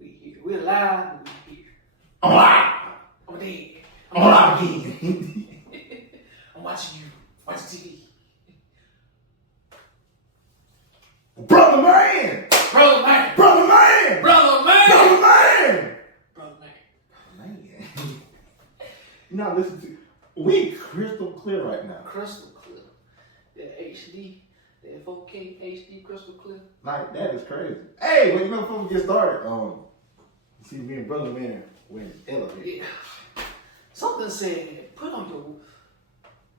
We here. We're alive, but we here. I'm alive. I'm dead. I'm alive again. I'm watching you. Watching TV. Brother man. Brother man. Brother man. Brother man. Brother man. Brother man. Man. You know, listen to. We crystal clear right now. Crystal clear. That HD. That 4K HD crystal clear. Like, that is crazy. Hey, but you know, before we get started, you see me and Brother Man were in the elevator. Yeah. Something said, put on your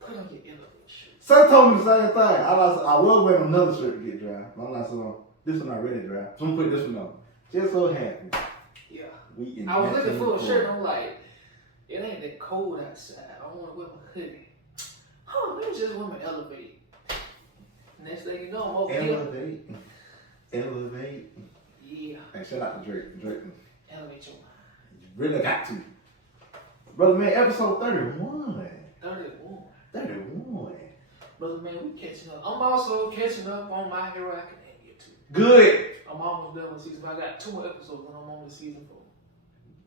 elevator shirt. Son told me the same thing. I was wearing another shirt to get dry. But I'm like, so this one already dry. So I'm gonna put this one on. Just so happy. Yeah. We in I was looking for a cold. shirt. I'm like, it ain't that cold outside. I don't want to wear my hoodie. Huh? Let me just wear my elevator. Next thing you know, I'm over here. Elevate. Yeah. Hey, shout out to Drake. Drake. Elevate your mind. You really got to. Brother Man, episode 31. 31. 31. Brother man, we catching up. I'm also catching up on My Hero Academia too. Good. I'm almost done with season 4. I got 2 more episodes and I'm on to season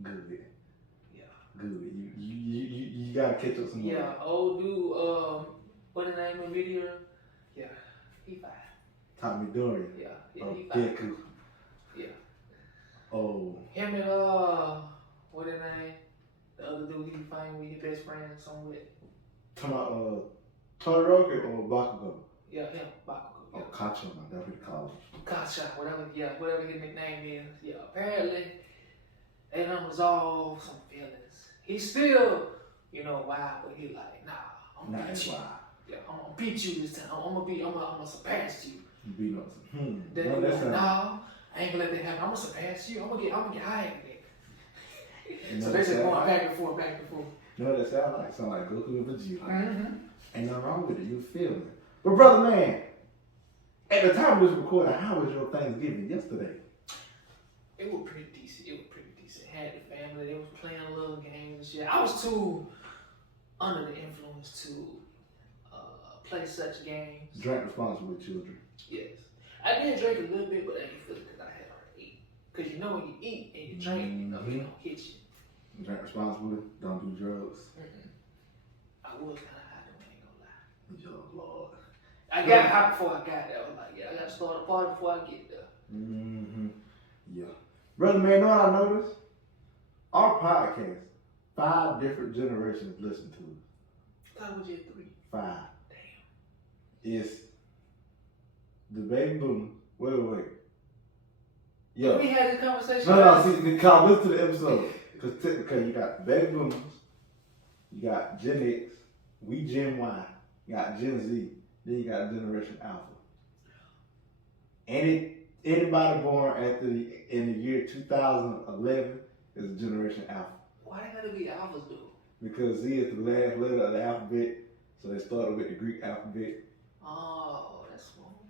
4. Good. Yeah. Good. You gotta catch up some more. Yeah, old dude, what the name of the video? Yeah, he fine. Tommy Dorian. Yeah, he fine. Deku. Yeah. Oh. Him and what the name? The other dude he fine with his best friend somewhere. Talking about Todoroki or Bakugo? Yeah, him, Bakugo. Yeah. Oh, Kacho, that's what they call him. Gotcha, whatever his nickname is. Yeah, apparently they done resolve some feelings. He's still, wild, but he like, nah, I'm gonna beat you. Wild. Yeah, I'm gonna beat you this time. I'm gonna surpass you. You beat up some. Then No, you that's like, not. no, I ain't gonna let that happen. I'm gonna surpass you. I'm gonna get higher than that. So know they just that going sound- back and forth, back and forth. You know what that sound like? Sound like Goku and Vegeta. Mm-hmm. Ain't nothing wrong with it. You feel me? But brother man, at the time of this recording, how was your Thanksgiving yesterday? It was pretty decent. Had the family. They was playing little games and shit. I was too under the influence to play such games. Drink responsibly, children. Yes. I did drink a little bit, but I didn't feel it because I had already eaten. Because when you eat and you drink, it don't hit you. Drink responsibly. Don't do drugs. I was kind of high, though, I ain't gonna lie. Your Lord. I got high before I got there. I was like, I got to start a party before I get there. Yeah. Brother man, know what I noticed? Our podcast, 5 different generations listen to it. I thought it was just 3. 5. Damn. It's the baby boomers. Wait. Yo. We had this conversation. No, see, listen to the episode. Because technically, you got the baby boomers, you got Gen X, we Gen Y, you got Gen Z, then you got Generation Alpha. Anybody born in the year 2011 is a Generation Alpha. Why they gotta be alphas though? Because Z is the last letter of the alphabet, so they started with the Greek alphabet. Oh, that's small.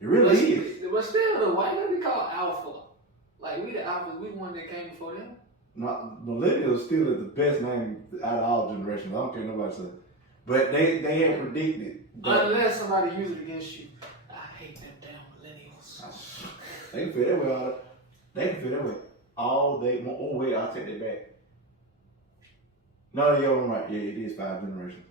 It really is. But still, why gotta be called alpha? Like we the alphas, we the one that came before them. Not millennials still is the best name out of all generations. I don't care what nobody says. But they had predicted that. Unless somebody use it against you. I hate them damn millennials. They can feel that way. They can feel that way all day. Oh wait, I'll take that back. No, you're right. Yeah, it is 5 generations.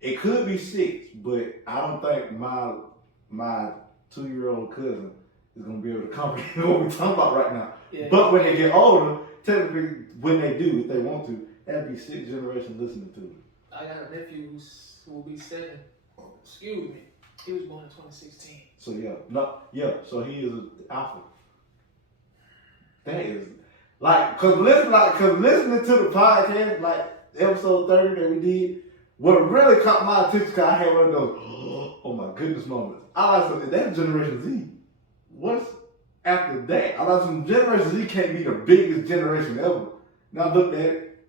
It could be 6, but I don't think my 2-year-old cousin is gonna be able to comprehend what we're talking about right now. Yeah, but when they get older, technically, when they do, if they want to, that'd be 6 generations listening to it. I got a nephew who will be 7. Excuse me. He was born in 2016. So so he is an alpha. That is cause listening to the podcast, like episode 30 that we did, what really caught my attention, cause I had one of those, oh my goodness moments. I like something, that's Generation Z. What's after that? I like some Generation Z can't be the biggest generation ever. Now I looked at it,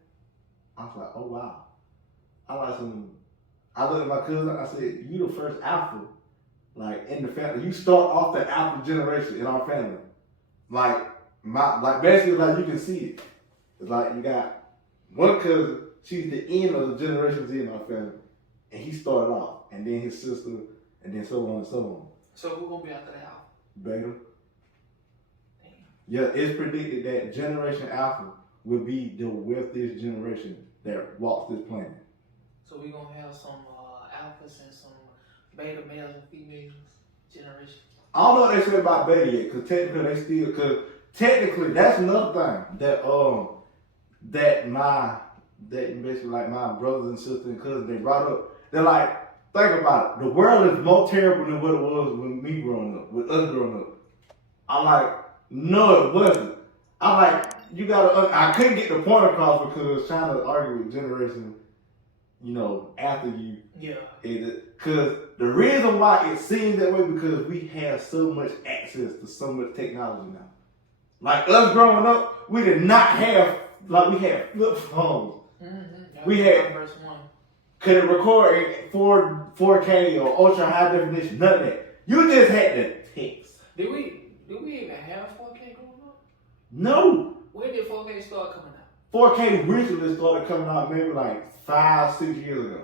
I was like, oh wow. I looked at my cousin, I said, you the first alpha, like in the family. You start off the alpha generation in our family. Basically like you can see it. It's like you got one cousin, she's the end of the Generation Z in our family. And he started off, and then his sister, and then so on and so on. So who gonna be after the alpha? Beta. Damn. Yeah, it's predicted that Generation Alpha will be the wealthiest generation that walks this planet. So we're gonna have some alphas and some beta males and females generation. I don't know what they said about beta yet, cause technically that's another thing that basically like my brothers and sisters and cousins they brought up. They're like, think about it. The world is more terrible than what it was with me growing up, with us growing up. I'm like, no, it wasn't. I'm like, you gotta. I couldn't get the point across because I was trying to argue with generation, after you. Yeah. Because the reason why it seems that way because we have so much access to so much technology now. Like us growing up, we did not have we had flip phones. Mm-hmm. We had could it record in 4K or ultra high definition? None of that. You just had the text. Did we even have 4K growing up? No. When did 4K start coming out? 4K recently started coming out maybe like 5-6 years ago.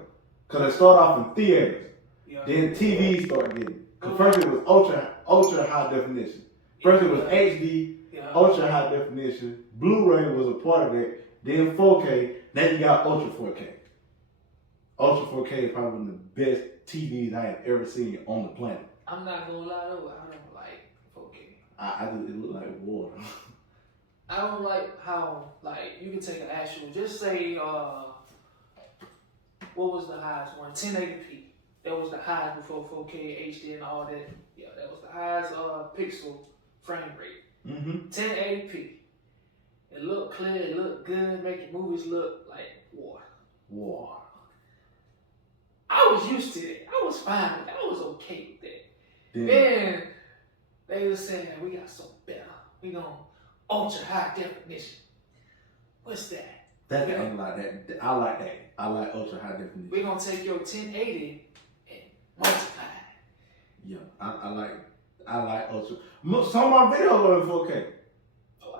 Because it started off in theaters. Yeah. Then TV started getting it. First it was ultra high definition. First it was HD, ultra high definition. Blu-ray was a part of that. Then 4K. Then you got ultra 4K. Ultra 4K is probably one of the best TVs I have ever seen on the planet. I'm not gonna lie though, I don't like 4K. It looked like water. I don't like how you can take an actual, just say what was the highest one? 1080p. That was the highest before 4K, HD, and all that. Yeah, that was the highest pixel frame rate. Mm-hmm. 1080p. It looked clear, it looked good, making movies look like water. Water. I was used to it. I was fine with that. I was okay with that. Then they were saying we got something better. We gonna ultra high definition. What's that? That ain't like that. I like that. I like ultra high definition. We're gonna take your 1080 and multiply it. Yeah, I like ultra. Some of my videos are in 4K. Oh,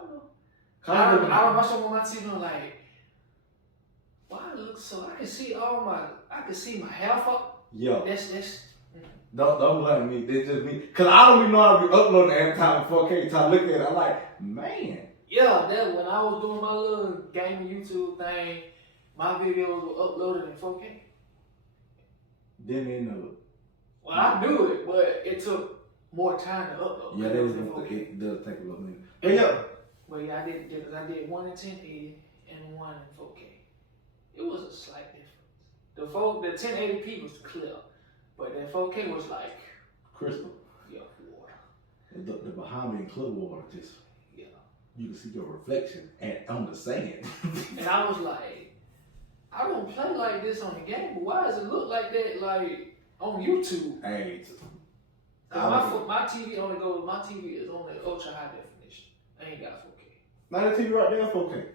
I know. I watch them on my TV and I'm like, why it looks so? I can see my hair up. Yeah. That's. Don't blame me. It's just me. Cause I don't even know how to be uploading every time in 4K. So I look at it, I'm like, man. Yeah, that when I was doing my little gaming YouTube thing, my videos were uploaded in 4K. Didn't even know it. Well, I knew it, but it took more time to upload. Yeah, it does take a little minute. But yeah. Well, yeah, I did one in 1080 and one in 4K. It was a slight difference. The 1080p was clear, but that 4K was like crystal. Yeah, water. The Bahamian club water just. Yeah. You can see your reflection on the sand. And I was like, I don't play like this on the game, but why does it look like that on YouTube? Hey, my TV is only ultra high definition. I ain't got 4K. Now the TV right there 4K.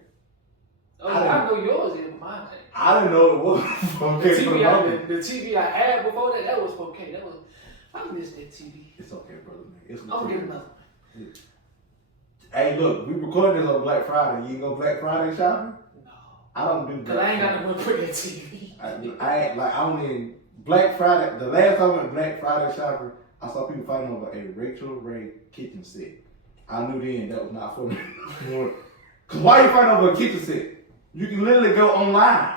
Oh, I know yours is, but mine ain't. I didn't know it was 4K. The TV I had before that was 4K. I missed that TV. It's okay, brother. Man. I'm gonna get another one. Hey, look, we recording this on Black Friday. You ain't go Black Friday shopping? No. I don't do Black Cause I ain't got no one to put that TV. I ain't like I only Black Friday. The last time I went Black Friday shopping, I saw people fighting over a Rachel Ray kitchen set. I knew then that was not for me. Cause why you fighting over a kitchen set? You can literally go online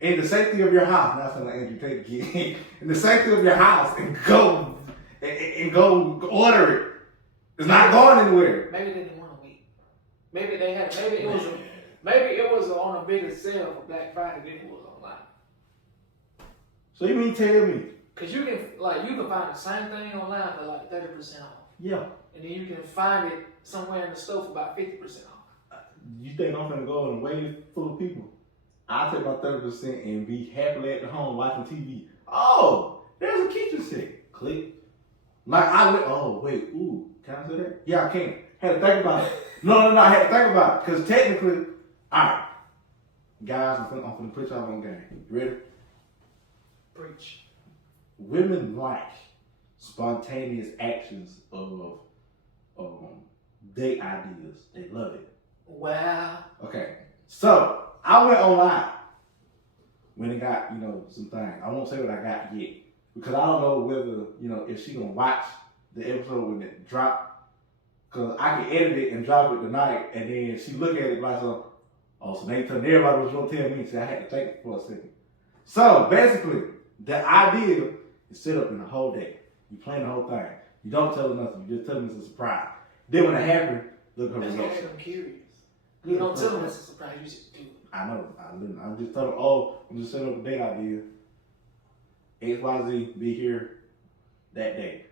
in the safety of your house. Not saying like Andrew Tate kid. In the safety of your house and go order it. It's not going anywhere. Maybe they didn't want to wait. Maybe it was on a bigger sale for Black Friday than it was online. So you mean tell me? Cause you can find the same thing online for like 30% off. Yeah. And then you can find it somewhere in the store for about 50% off. You think I'm gonna go in a wave full of people? I'll take my 30% and be happily at the home watching TV. Oh, there's a kitchen set. Click. Can I say that? Yeah, I can. Had to think about it. No, I had to think about it. Because technically, alright. Guys, I'm finna put y'all on game. You ready? Preach. Women like spontaneous actions of date ideas. They love it. Wow. Okay. So, I went online when it got, some things. I won't say what I got yet. Because I don't know whether, if she gonna watch the episode when it drop Cause I can edit it and drop it tonight, and then she look at it like so. Oh, so they telling everybody was gonna tell me. So I had to think for a second. So basically, the idea is set up in the whole day. You plan the whole thing. You don't tell her nothing. You just tell them it's a surprise. Then when it happens, look at her reaction. reaction. I'm curious. You don't tell them it's a surprise. You just do it. I know. I'm just telling them, oh, I'm just setting up a date idea. XYZ, be here that day.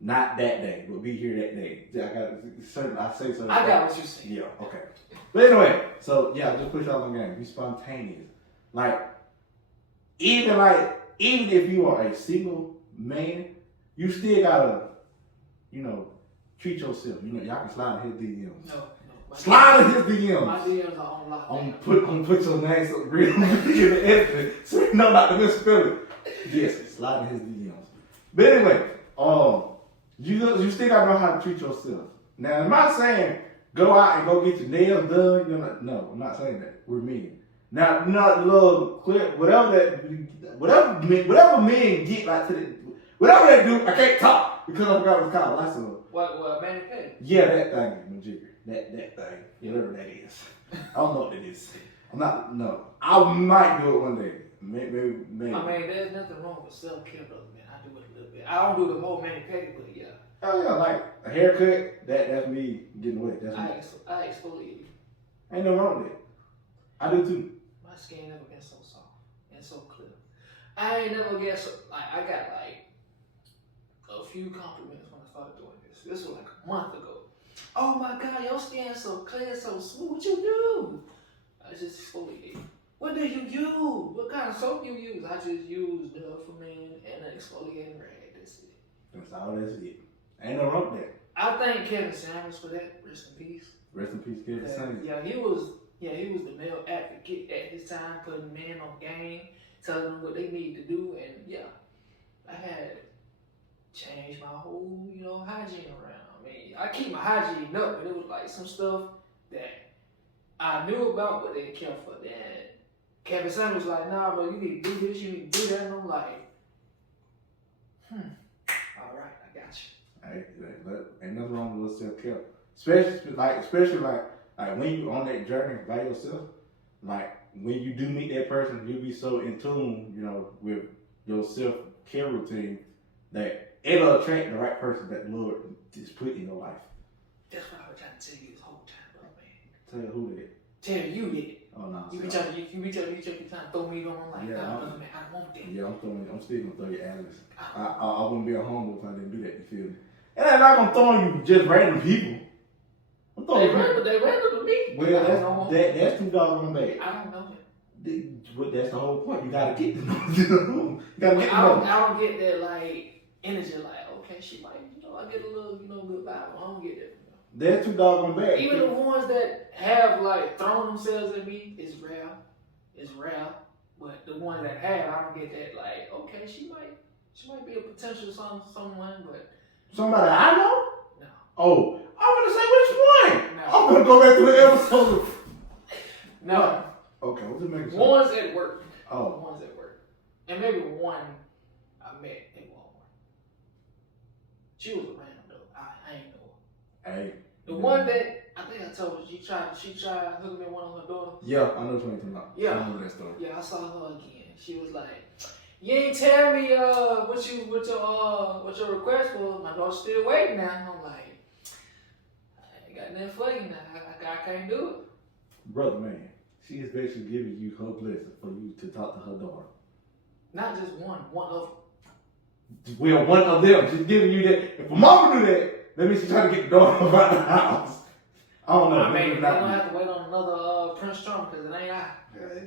Not that day, but be here that day. Yeah, I got certain. I say something. I got what you're saying. Yeah, okay. But anyway, so yeah, just push out on the game. Be spontaneous. Like even if you are a single man, you still gotta, treat yourself. Y'all can slide in his DMs. No. Slide in his DMs. My DMs are on lock. Put your name so real in the editor so you know not to misspell it. Yes, slide in his DMs. But anyway, you still gotta know how to treat yourself. Now, I'm not saying go out and go get your nails done. No, I'm not saying that. We're men. Now, not little clip, whatever men get like to the, whatever they do. I can't talk because I forgot what it's called. That's what mani-pedi? Yeah, that thing, Majigger. That thing, whatever that is. I don't know what that is. I might do it one day. Maybe. I mean, there's nothing wrong with self-care, brother, man. I do it a little bit. I don't do the whole mani-pedi, but yeah. Oh yeah, like a haircut. That's me getting away. That's me. I exfoliate. Ain't no wrong with that. I do too. My skin never been so soft and so clear. I ain't never get so I got like a few compliments when I started doing this. This was like a month ago. Oh my God, your skin so clear, so smooth. What you do? I just exfoliate. What do you use? What kind of soap you use? I just use Nurofen and an exfoliating rag. That's it. That's all. That's it. Ain't no wrong with that. I thank Kevin Samuels for that. Rest in peace. Rest in peace, Kevin Samuels. Yeah, he was the male advocate at his time, putting men on game, telling them what they need to do, and yeah, I had changed my whole, hygiene around. I mean, I keep my hygiene up, but it was like some stuff that I knew about, but didn't care for. Then Kevin Samuels was like, nah, bro, you need to do this, you need to do that, and I'm like, all right, I got you. Hey, ain't nothing wrong with self-care, especially like when you on that journey by yourself. Like when you do meet that person, you'll be so in tune, with your self-care routine that it'll attract the right person that the Lord is put in your life. That's what I was trying to tell you this whole time, bro, man. Tell you who that? Tell you that. Oh no. You be trying to throw me on like, yeah, nah, man, I want that. Yeah, I'm still gonna throw you Alex. I wouldn't be a homo if I didn't do that. You feel me? And I'm not gonna throw you just random people. I'm throwing they random to me. Well, that's too doggone bad. I don't know him. That's the whole point. You gotta get to know them. I don't get that like energy. Like, okay, she might, I get a little, good vibe. I don't get that. They're too doggone bad. Even the ones that have like thrown themselves at me is rare. It's rare. But the ones that have, I don't get that. Like, okay, she might be a potential someone, but somebody I know. No. Oh, I'm gonna say which one. No. I'm gonna go back to the episode. No. Okay, what's it making sense? One's at work. Oh. One's at work. And maybe one I met at Walmart. She was a random though. I ain't know her. Hey. The one that I think I told you, she tried hooking me with one of her daughters. Yeah, I know what you're talking about. Yeah. I remember that story. Yeah, I saw her again. She was like, you ain't tell me what your request was. My daughter's still waiting now. I'm like, I ain't got nothing for you now. I can't do it. Brother, man, she is basically giving you her blessing for you to talk to her daughter. Not just one of them. Well, one of them. She's giving you that. If a mama do that, that means she's trying to get the daughter out of the house. I don't know. I mean, they don't have to wait on another Prince Charming because it ain't I.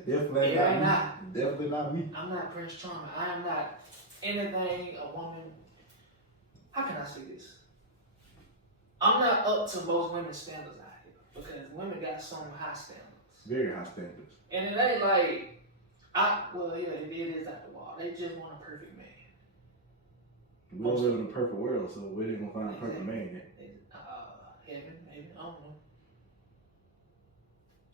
Definitely not me. Definitely not me. I'm not Prince Charming. I am not anything a woman. How can I say this? I'm not up to most women's standards out here because women got some high standards. Very high standards. And it ain't like, it is at the wall. They just want a perfect man. We don't live in a perfect world, so where they gonna find a perfect man then? Heaven, maybe, I don't know.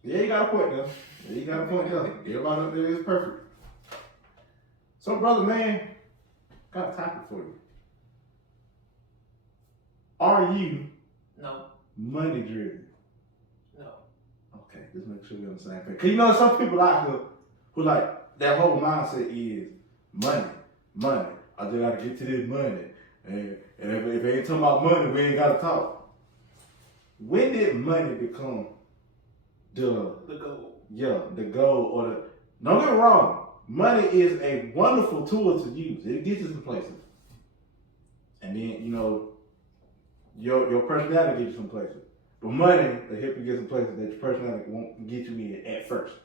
Yeah, you got a point though. Yeah, you got a point though. Everybody up there is perfect. So, brother, man, got a topic for you. Are you No. Money driven? No. Okay, just make sure we're on the same page. Cause you know some people out here who like that whole mindset is money. I just gotta get to this money. And if they ain't talking about money, we ain't gotta talk. When did money become the goal? Yeah, the goal or the. Don't get me wrong. Money is a wonderful tool to use. It gets you some places, and then your personality gets you some places. But money will help you get some places that your personality won't get you in at first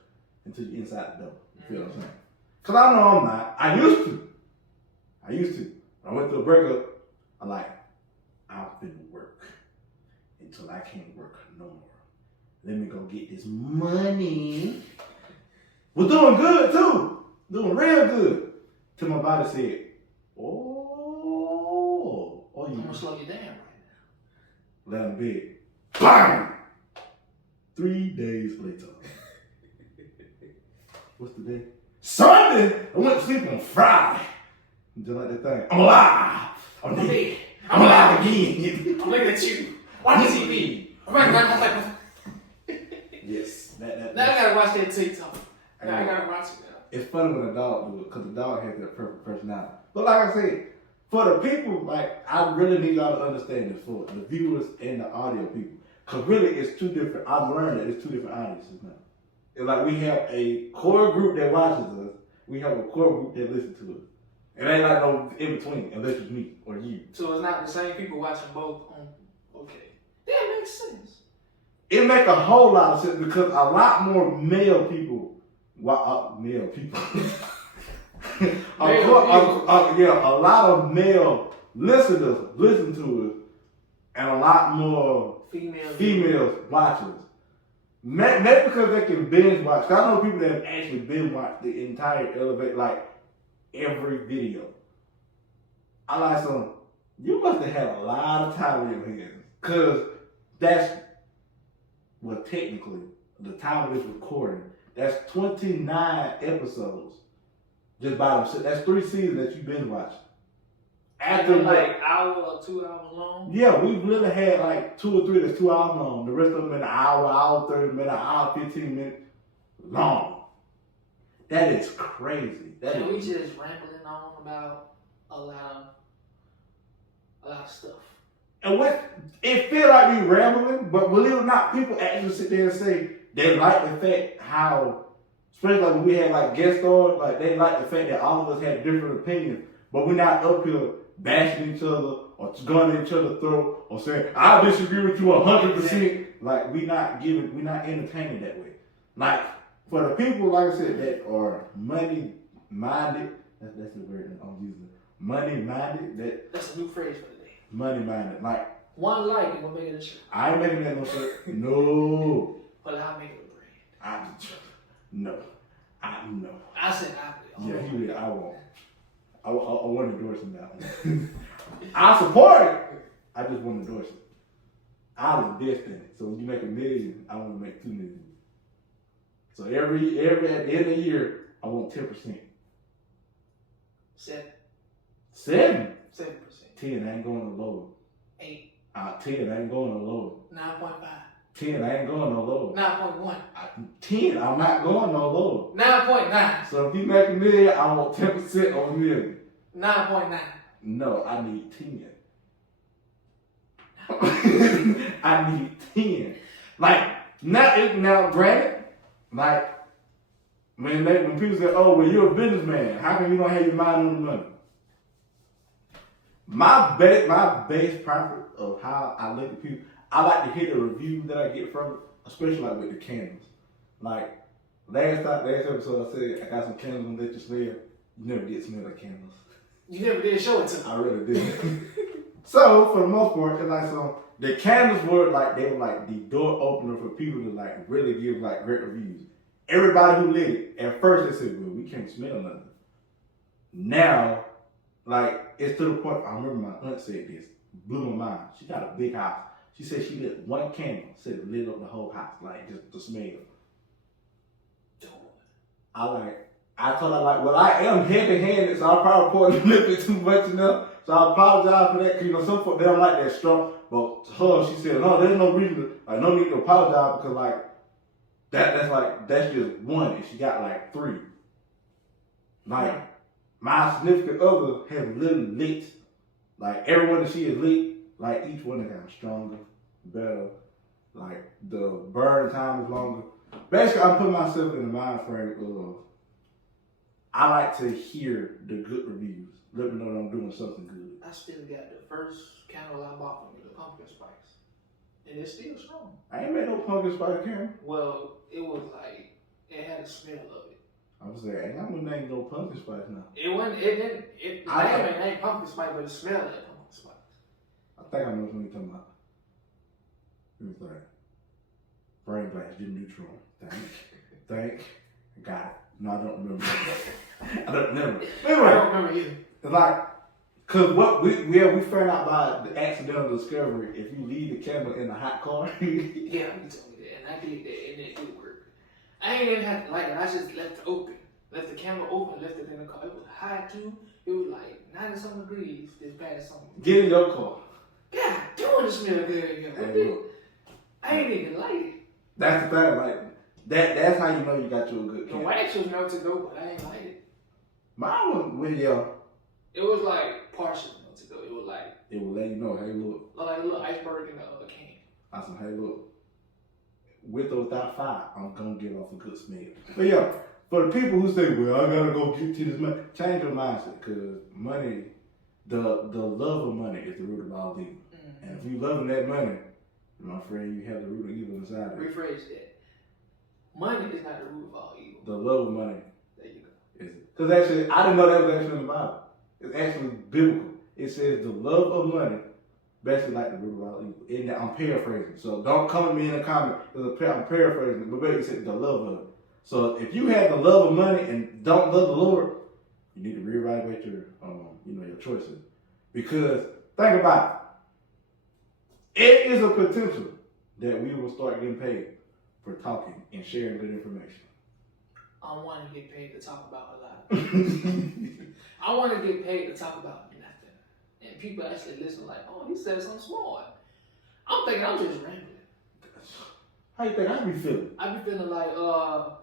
until you're inside the door. You feel what I'm saying? Cause I know I'm not. I used to. When I went through a breakup, I'm like, I've been work until I can't work no more. Let me go get this money. Was doing good too. Doing real good. Till my body said, oh, you. I'm gonna slow you down right now. Lay in bed. Bang! 3 days later. What's the day? Sunday! I went to sleep on Friday. Just like that thing. I'm alive! I'm alive again. I'm looking at you. Watch TV. I'm like, yes. Now I gotta watch that TikTok. Now I gotta watch it now. It's funny when a dog do it, because the dog has that perfect personality. But like I said, for the people, like, I really need y'all to understand this, for the viewers and the audio people. Because really, it's two different, I've learned that it's two different audiences now. It's like we have a core group that watches us, we have a core group that listens to us. It ain't like no in between, unless it's me or you. So it's not the same people watching both on, okay. That makes sense. It make a whole lot of sense because a lot more male people, a lot of male listeners listen to us, and a lot more females watch us. Maybe because they can binge watch. Cause I know people that have actually binge watched the entire Elevate, like every video. I like some. You must have had a lot of time in your hands, cause that's. Well, technically, the time of this recording, that's 29 episodes. Just by themselves. That's 3 seasons that you've been watching. After like hour or 2 hours long? Yeah, we've really had like 2 or 3 that's 2 hours long. The rest of them in an hour 30 minutes, an hour 15 minutes long. That is crazy. And we just rambling on about a lot of stuff. And it feel like we rambling, but believe it or not, people actually sit there and say they like the fact how, especially like when we had like guest stars, like they like the fact that all of us had different opinions, but we're not up here bashing each other or going at each other's throat or saying I disagree with you 100%. Like we're not entertaining that way. Like for the people, like I said, that are money minded, that's the word that I'm using. Money minded. That's a new phrase for today. Money minded, like one like and we'll make it a shirt. I ain't making that no shirt. No. Well, I'll make it a brand. No. I said I will. Yeah, he will. I won't. I want to endorse him now. I support it. I just want to endorse it. I'll invest in it. So when you make $1 million, I want to make $2 million. So every at the end of the year, I want 10%. 7. 7. 7%. 10. I ain't going no lower. 8. 10. I ain't going no lower. 9.5. 10. I ain't going no lower. 9.1. 10. I'm not going no lower. 9.9. So if you make $1 million, I want 10% on $1 million. 9.9. No, I need 10. I need 10. Like now, granted, like when people say, "Oh, well, you're a businessman. How come you don't have your mind on the money?" My base profit of how I look at people, I like to hear the reviews that I get from it, especially like with the candles. Like last episode, I said I got some candles and let you smell. You never did smell the candles. You never did show it to me. I really did. So for the most part, it's like the candles were like they were like the door opener for people to like really give like great reviews. Everybody who lit it, at first they said, "Well, we can't smell nothing." Now, like it's to the point. I remember my aunt said this, blew my mind. She got a big house. She said she lit one candle, said it lit up the whole house, like just the smell. I told her like, well, I am heavy-handed, so I probably poured a little bit too much enough. So I apologize for that, because some folks, they don't like that strong. But her, she said, no, there's no reason, like, no need to apologize because, like, that's just one, and she got like 3. Like, my significant other has literally licked, like, everyone that she has licked, like, each one has gotten stronger, better, like, the burn time is longer. Basically, I'm putting myself in the mind frame of, I like to hear the good reviews. Let me know that I'm doing something good. I still got the first candle I bought from you, the pumpkin spice. And it's still strong. I ain't made no pumpkin spice candle. Well, it was like, it had a smell of it. I was like, ain't I'm gonna name no pumpkin spice now. It wasn't, it ain't pumpkin spice, but it smelled like pumpkin spice. I think I know what you're talking about. Let me think. Brain blast, Jim Neutron. Thank. Got it. No, I don't remember. I don't remember. Anyway, I don't remember either. It's like, cause what we found out by the accidental discovery, if you leave the candle in a hot car. Yeah, you told me that, and I did that, and it did work. I ain't even had to light it. I just left it open, left the candle open, left it in the car. It was hot too. It was like 90-something degrees this past summer. Get in your car. God, doing it smell good in here. Hey, look. I ain't even light it. That's the thing, like that's how you know you got you a good The candle. wax was melted to go, but I ain't light it. Mine was with It was like partially melted to go. It was like it will let you know, hey look. like a little iceberg in the can. I said, hey look, with or without fire, I'm gonna get off a good smell. But yeah, for the people who say, well, I gotta go get to this money, change your mindset, cause money, the love of money is the root of all evil. Mm-hmm. And if you loving that money, my friend, you have the root of evil inside of you. Rephrase that. Money is not the root of all evil. The love of money. There you go. Is it? Because actually, I didn't know that was actually in the Bible. It's actually biblical. It says the love of money, basically like the root of all evil. And I'm paraphrasing. So don't come at me in a comment. I'm paraphrasing. But basically, it said the love of it. So if you have the love of money and don't love the Lord, you need to reevaluate your, your choices. Because think about it. It is a potential that we will start getting paid for talking and sharing good information. I want to get paid to talk about a lot. I want to get paid to talk about nothing. And people actually listen like, oh, he said something smart. I'm thinking I'm just rambling. How you think I be feeling? I be feeling like little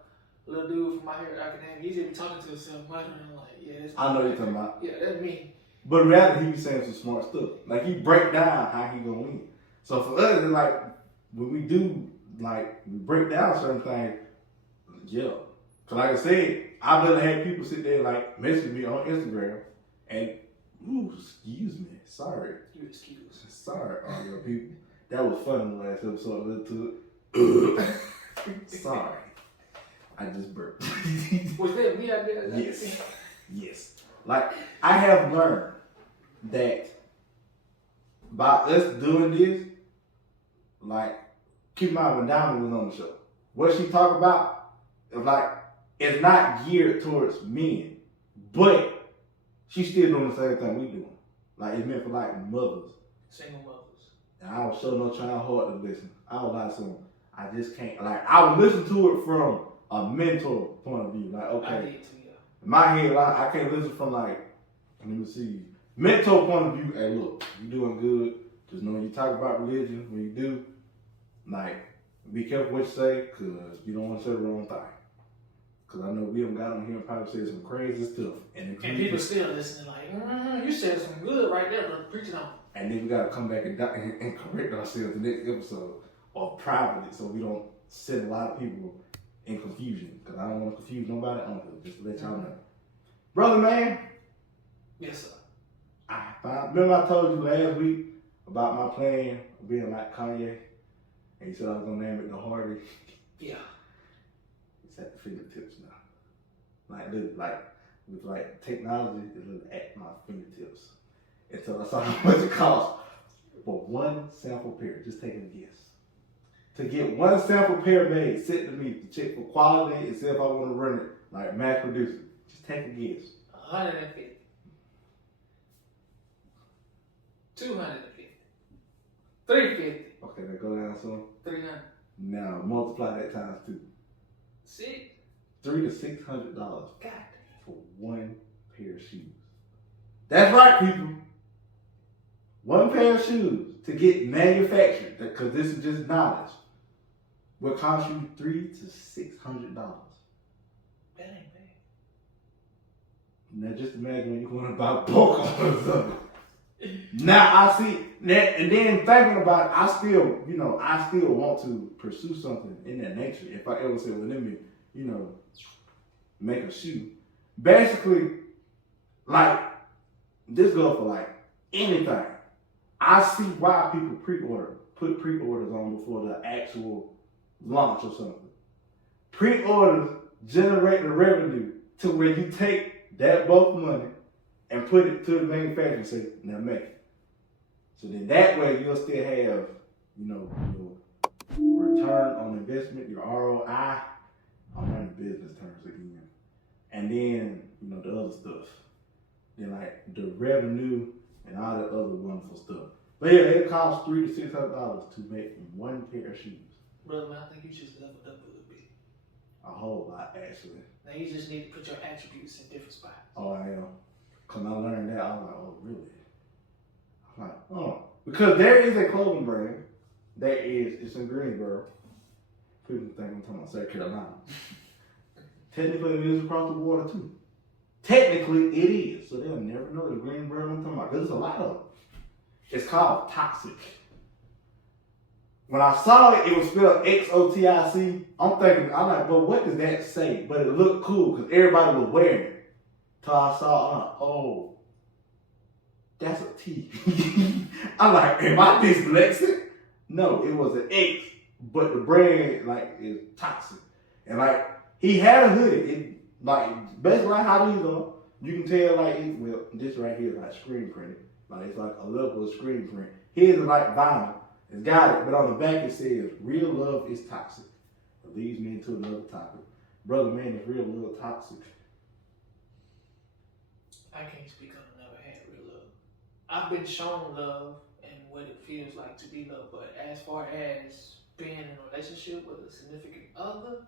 dude from My Hero Academia. He just be talking to himself, muttering like, yeah, that's I know you're talking about. Yeah, that's me. But rather he be saying some smart stuff. Like he break down how he gonna win. So for us, it's like when we do we break down certain things, yeah. So like I said, I've done had people sit there message me on Instagram and excuse me, sorry. You excuse. Sorry, all your people. That was fun in the last episode. Listen to it. Sorry. I just burped. Was that me out there? Yes. Yes. Like I have learned that by us doing this, keep in mind when Diamond was on the show, what she talked about is it's not geared towards men, but she's still doing the same thing we doing. It's meant for mothers. Single mothers. And I was sure no child hard to listen. I was like, so I just can't. I would listen to it from a mentor point of view. Okay. I did too, yeah. In my head, I can't listen from let me see, mentor point of view. Hey, look, you doing good. Just know when you talk about religion, when you do, be careful what you say, cause you don't want to say the wrong thing. Cause I know we have got on here and probably said some crazy stuff, and people still listening you said some good right there, but preach it on. And then we gotta come back and correct ourselves the next episode, or privately, so we don't send a lot of people in confusion. Cause I don't want to confuse nobody on here. Just to let y'all know, brother man. Yes, sir. Remember I told you last week about my plan of being like Kanye, and he said I was gonna name it the Hardy. Yeah. It's at the fingertips now. With technology, it's literally at my fingertips. And so I saw how much it costs for one sample pair. Just take a guess. To get one sample pair made, sent to me to check for quality and see if I want to run it mass producing. Just take a guess. 150. 250. 350. Okay, now go down some. 300. Now multiply that times 2. 6. $300 to $600 God. for one pair of shoes. That's right, people. One pair of shoes. to get manufactured, because this is just knowledge, will cost you $300 to $600. That ain't bad. Now just imagine when you want to buy bulk orders of it. Now I see that, and then thinking about it, I still want to pursue something in that nature. If I ever say, well, let me, make a shoe. Basically, like, this goes for like anything. I see why people put pre-orders on before the actual launch or something. Pre-orders generate the revenue to where you take that bulk money and put it to the manufacturer and say, now make it. So then that way you'll still have, your return on investment, your ROI. I'm running business terms again. And then, the other stuff. Then like the revenue and all the other wonderful stuff. But yeah, it costs $300 to $600 to make one pair of shoes. Brother, man, I think you just leveled up a little bit. A whole lot, actually. Now you just need to put your attributes in different spots. Oh, I am. Because I learned that, I was like, oh, really? I'm like, oh. Because there is a clothing brand it's in Greensboro. People think I'm talking about South Carolina. Technically, it is across the water, too. Technically, it is. So they'll never know the Greensboro I'm talking about. Because there's a lot of them. It's called Toxic. When I saw it, it was spelled Xotic. I'm like, but what does that say? But it looked cool because everybody was wearing it. Till I saw, I'm like, oh, that's a T. I'm like, am I dyslexic? No, it was an X, but the brand is Toxic. And he had a hoodie. It basically like how these are. You can tell this right here is screen printed. It's like a level of screen print. Here's vinyl. It's got it, but on the back it says, real love is toxic. It leads me into another topic. Brother, man, is real love toxic? I can't speak on never had real love. I've been shown love and what it feels like to be loved, but as far as being in a relationship with a significant other,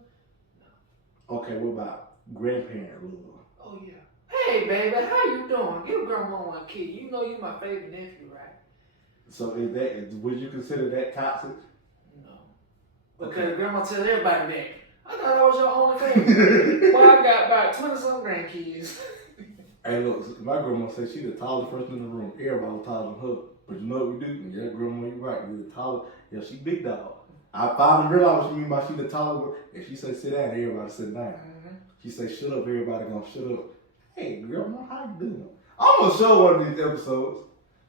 no. Okay, what about grandparent love? Oh yeah. Hey baby, how you doing? Give grandma one kid. You know you my favorite nephew, right? So would you consider that toxic? No. Because grandma tells everybody that. I thought I was your only favorite. Well, I got about 20-some grandkids. Hey look, my grandma said she's the tallest person in the room. Everybody was taller than her. But you know what we do? Yeah, grandma, you're right. You're the tallest. Yeah, she big dog. I finally realized what she mean by she the tallest. And she said sit down, everybody sit down. Mm-hmm. She said shut up, everybody gonna shut up. Hey grandma, how you doing? I'm gonna show one of these episodes.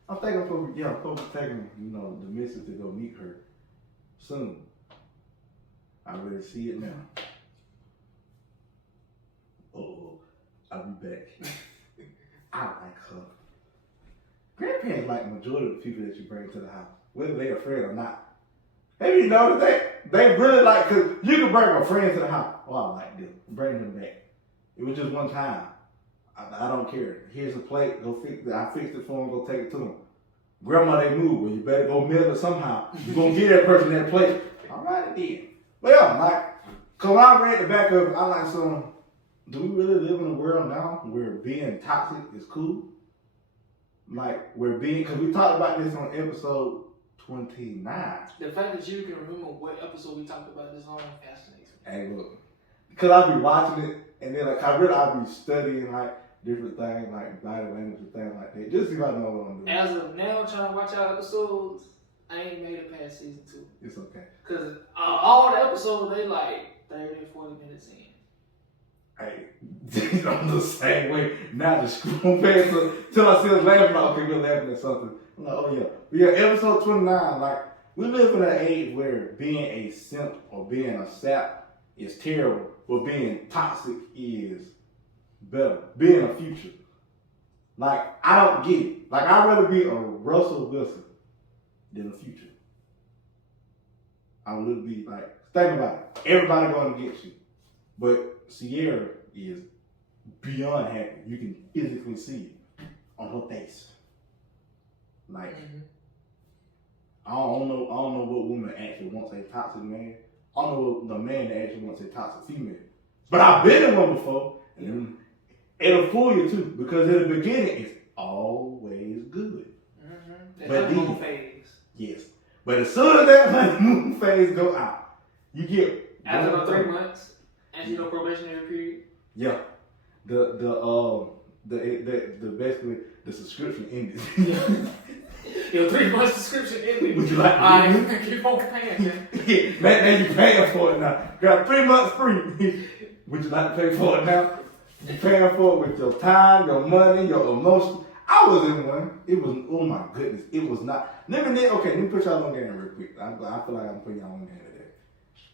I'm thinking I'm supposed to be taking, the missus to go meet her soon. I really see it now. Oh, I'll be back. I like her. Grandparents like the majority of the people that you bring to the house, whether they're a friend or not. Have you noticed that? They really like, because you can bring a friend to the house. Oh, I like them. Bring them back. It was just one time. I don't care. Here's a plate. Go fix it. I fixed it for them. Go take it to them. Grandma, they move. Well, you better go mail it somehow. You're going to give that person that plate. All right, it did. But yeah, because when I read the back of it, I like some, do we really live in a world now where being toxic is cool? Because we talked about this on episode 29. The fact that you can remember what episode we talked about this on fascinates me. Hey, look. Because I be watching it, and then I be studying different things body language and things like that. Just see if I know what I'm doing. As of now, trying to watch our episodes, I ain't made it past season 2. It's okay. Because all the episodes, they 30, 40 minutes in. Hey, I'm the same way. Not to scroll past till I see us laughing. Okay, we're laughing at something. I'm like, oh yeah. But yeah, episode 29, we live in an age where being a simp or being a sap is terrible, but being toxic is better. Being a future. I don't get it. I'd rather be a Russell Wilson than a future. I would be think about it. Everybody going to get you. But Sierra is beyond happy. You can physically see it on her face. Mm-hmm. I don't know what woman actually wants a toxic man. I don't know what the man that actually wants a toxic female. But I've been in one before. And it'll fool you too, because in the beginning it's always good. Mm-hmm. But Yes. But as soon as that honeymoon phase go out, you get after the 3 months, and you know probationary period. Yeah. The basically the subscription ended. Your 3 months subscription ended. Would you like to I keep on paying, man. now you paying for it now. Got 3 months free. Would you like to pay for it now? You paying for it with your time, your money, your emotion. I was in one. It was, oh my goodness, it was not. Let me put y'all on game real quick. I feel like I'm putting y'all on game today.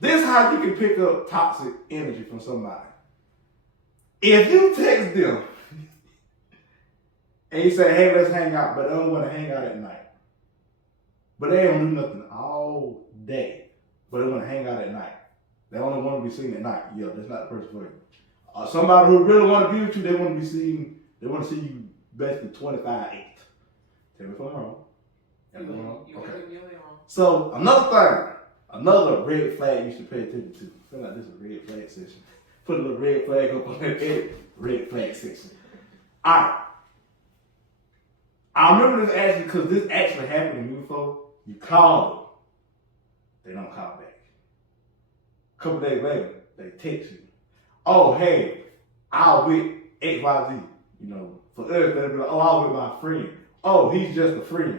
This is how you can pick up toxic energy from somebody. If you text them and you say, hey, let's hang out, but they don't want to hang out at night. But they don't do nothing all day, but they want to hang out at night. They only want to be seen at night. Yeah, that's not the person for you. Somebody who really want to be with you, they want to be seen. They want to see you basically 25/8. Tell me if I'm wrong. Okay. So another red flag you should pay attention to. I feel like this is a red flag session. Put a little red flag up on that edit. Red flag section. All right. I remember this actually because this actually happened to me before. You call them, they don't call back. A couple days later, they text you. Oh, hey, I'll with XYZ. You know, for us, they'll be like, oh, I'll with my friend. Oh, he's just a friend.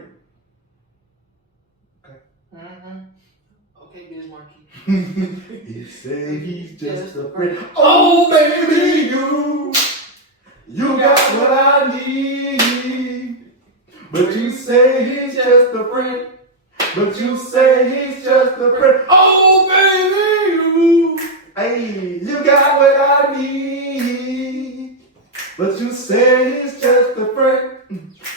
Okay. Mm-hmm. Okay, Biz Markie. He said he's just a friend. Oh, baby, you got what I need. But you say he's just a friend. But you say he's just a friend. Oh, baby, hey, you got what I need. But you say he's just a friend.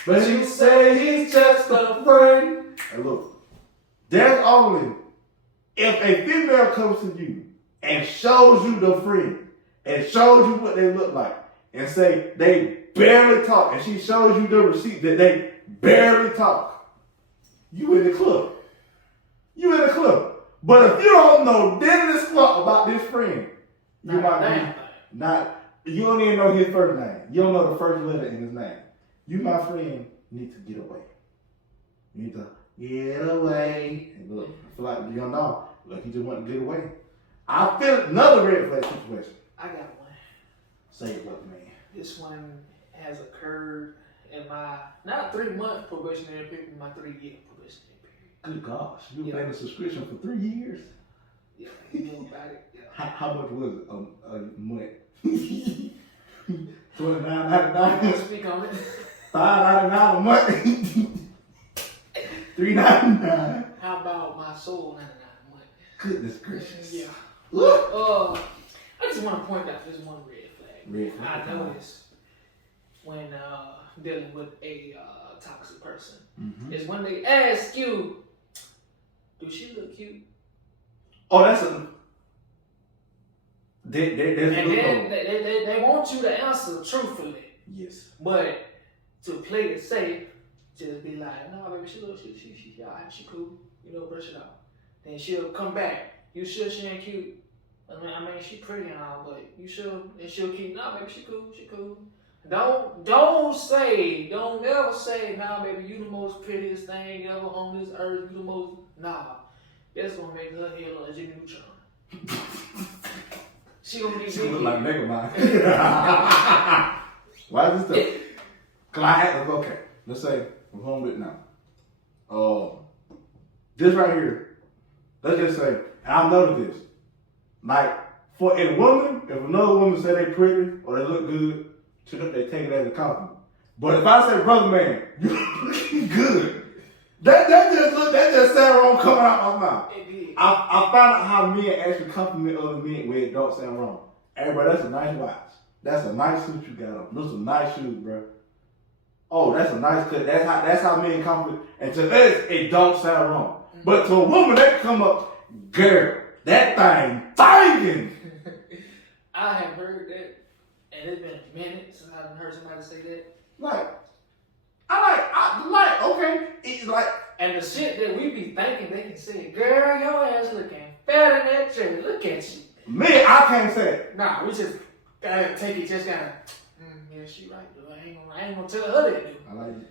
But you say he's just a friend. Hey, look, there's only if a female comes to you and shows you the friend and shows you what they look like and say they barely talk and she shows you the receipt that they barely talk, you in the club. You in the club. But if you don't know diddly squat about this friend, you might not. You don't even know his first name. You don't know the first letter in his name. You, my friend, need to get away. You need to get away. And look, I feel like the young dog. Look, he just want to get away. I feel another red flag situation. I got one. Say it, what, man. This one has occurred in my not 3 month probationary period, my 3 year probationary period. Good gosh, you've been in a subscription for 3 years. Yeah, you know about it. Yeah. How much was it a month? $29.99. Speak on it. $5.99 a month. $3.99. How about my soul $99 a month? Goodness gracious. Yeah. I just want to point out this one red flag. Red flag. I noticed when dealing with a toxic person is when they ask you, "Do she look cute?" Oh, that's a. They want you to answer truthfully. Yes. But to play it safe, just be like, "No, baby, she alright, she cool. You know, brush it off." Then she'll come back. You sure she ain't cute? I mean, she pretty and all, but you sure? And she'll keep, "Nah, baby, she cool. Don't never say, "Nah, baby, you the most prettiest thing ever on this earth. You the most." Nah, that's gonna make her head like Jimmy Neutron. She gonna be. She look like Megamind. Why is this stuff? Cause I had okay. Let's say I'm home with now. This right here. Let's just say, and I've noticed this. Like for a woman, if another woman say they pretty or they look good, they take it as a compliment. But if I say, "Brother man, you looking good," that just sound wrong coming out my mouth. I found out how men actually compliment other men where it don't sound wrong. Hey, bro, that's a nice watch. That's a nice suit you got on. Those are nice shoes, bro. Oh, that's a nice cut. That's how men compliment. And to us, it don't sound wrong. But to a woman, they come up, "Girl, that thing banging." I have heard that, and it's been a minute since I haven't heard somebody say that. Okay, it's like. And the shit that we be thinking they can say, "Girl, your ass looking fat in that chair. Look at you." Me, I can't say it. Nah, we just gotta take it, just gotta, yeah, she right, dude. I ain't gonna tell her that, dude. I like it.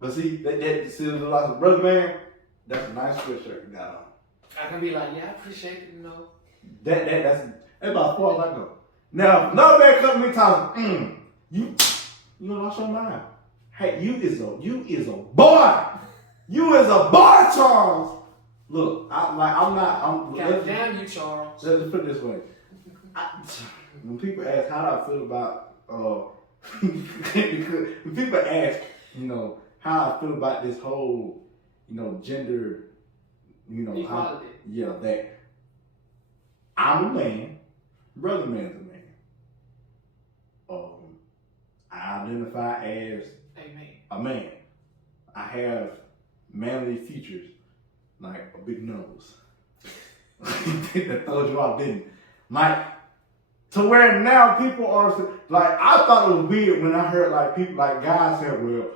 But see, that still lots of brother man. That's a nice sweatshirt you got on. I can be like, yeah, I appreciate it, you know. That's about as far as I go. Now, if another man come to me talking, you lost your mind. Hey, you is a boy. You is a boy, Charles. Look, I'm God damn you, Charles. Let's put it this way. When people ask how do I feel about, when people ask, how I feel about this whole, gender, equality. That I'm a man, brother man's a man. I identify as a man. I have manly features, like a big nose. That throws you off, didn't it? Like, to where now people are, like, I thought it was weird when I heard, like, people, like, guys said, well,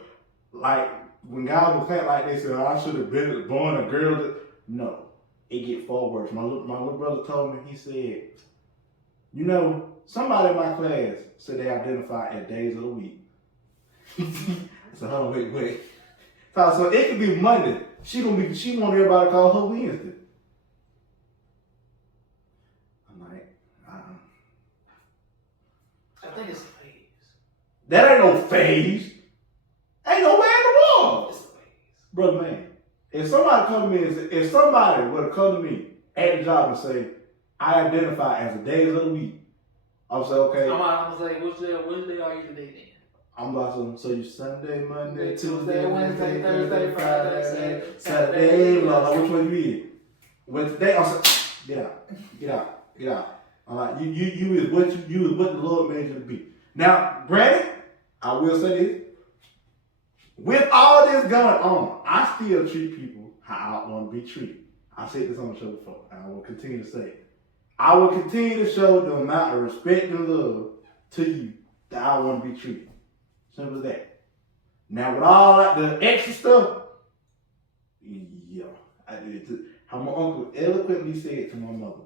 like, when guys were saying like they said, I should have been born a girl. No, it get far worse. My little brother told me, he said, somebody in my class said they identify as days of the week. So hold on, wait. So it could be Monday. She want everybody to call her Wednesday. I'm like, I think it's a phase. That ain't no phase. Ain't no way in the world. It's a phase. Brother man, if somebody were to come to me at the job and say, I identify as the days of the week, I'll say, okay. I'm gonna say, which day are you today then? I'm about to so you Sunday, Monday, Tuesday, Wednesday, Thursday, Friday, Saturday, which one you eat? Wednesday, I'm saying, get out. I'm like, you is what the Lord made you to be. Now, granted, I will say this. With all this going on, I still treat people how I want to be treated. I said this on the show before, and I will continue to say it. I will continue to show the amount of respect and love to you that I want to be treated. Simple as that. Now, with all like the extra stuff, I did it too. How my uncle eloquently said to my mother,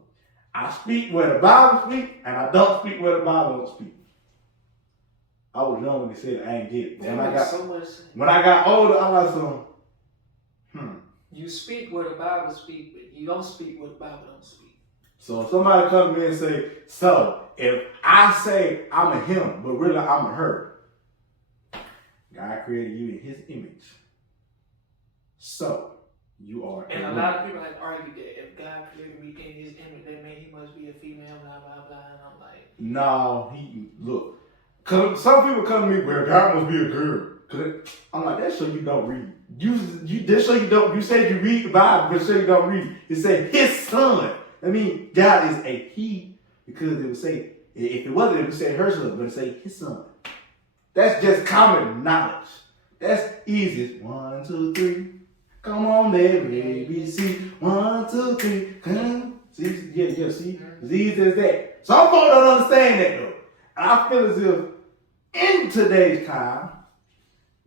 I speak where the Bible speaks, and I don't speak where the Bible don't speak. I was young when he said it, I ain't get it. But when I got older, I was like, You speak where the Bible speaks, but you don't speak where the Bible don't speak. So if somebody comes to me and say, so if I say I'm a him, but really I'm a her, God created you in his image. So you are. And a lot of people have argued that if God created me in his image, that means he must be a female, blah, blah, blah. And I'm like, no, look. Some people come to me, well, God must be a girl. I'm like, that show you don't read. That show you don't. You said you read the Bible, but show you don't read. It said his son. I mean, God is a he because it would say, if it wasn't, it would say her son, but it say his son. That's just common knowledge. That's easy. 1, 2, 3. Come on, baby, ABC. 1, 2, 3. Come. See, yeah. See, as easy as that. Some folks don't understand that though. I feel as if in today's time,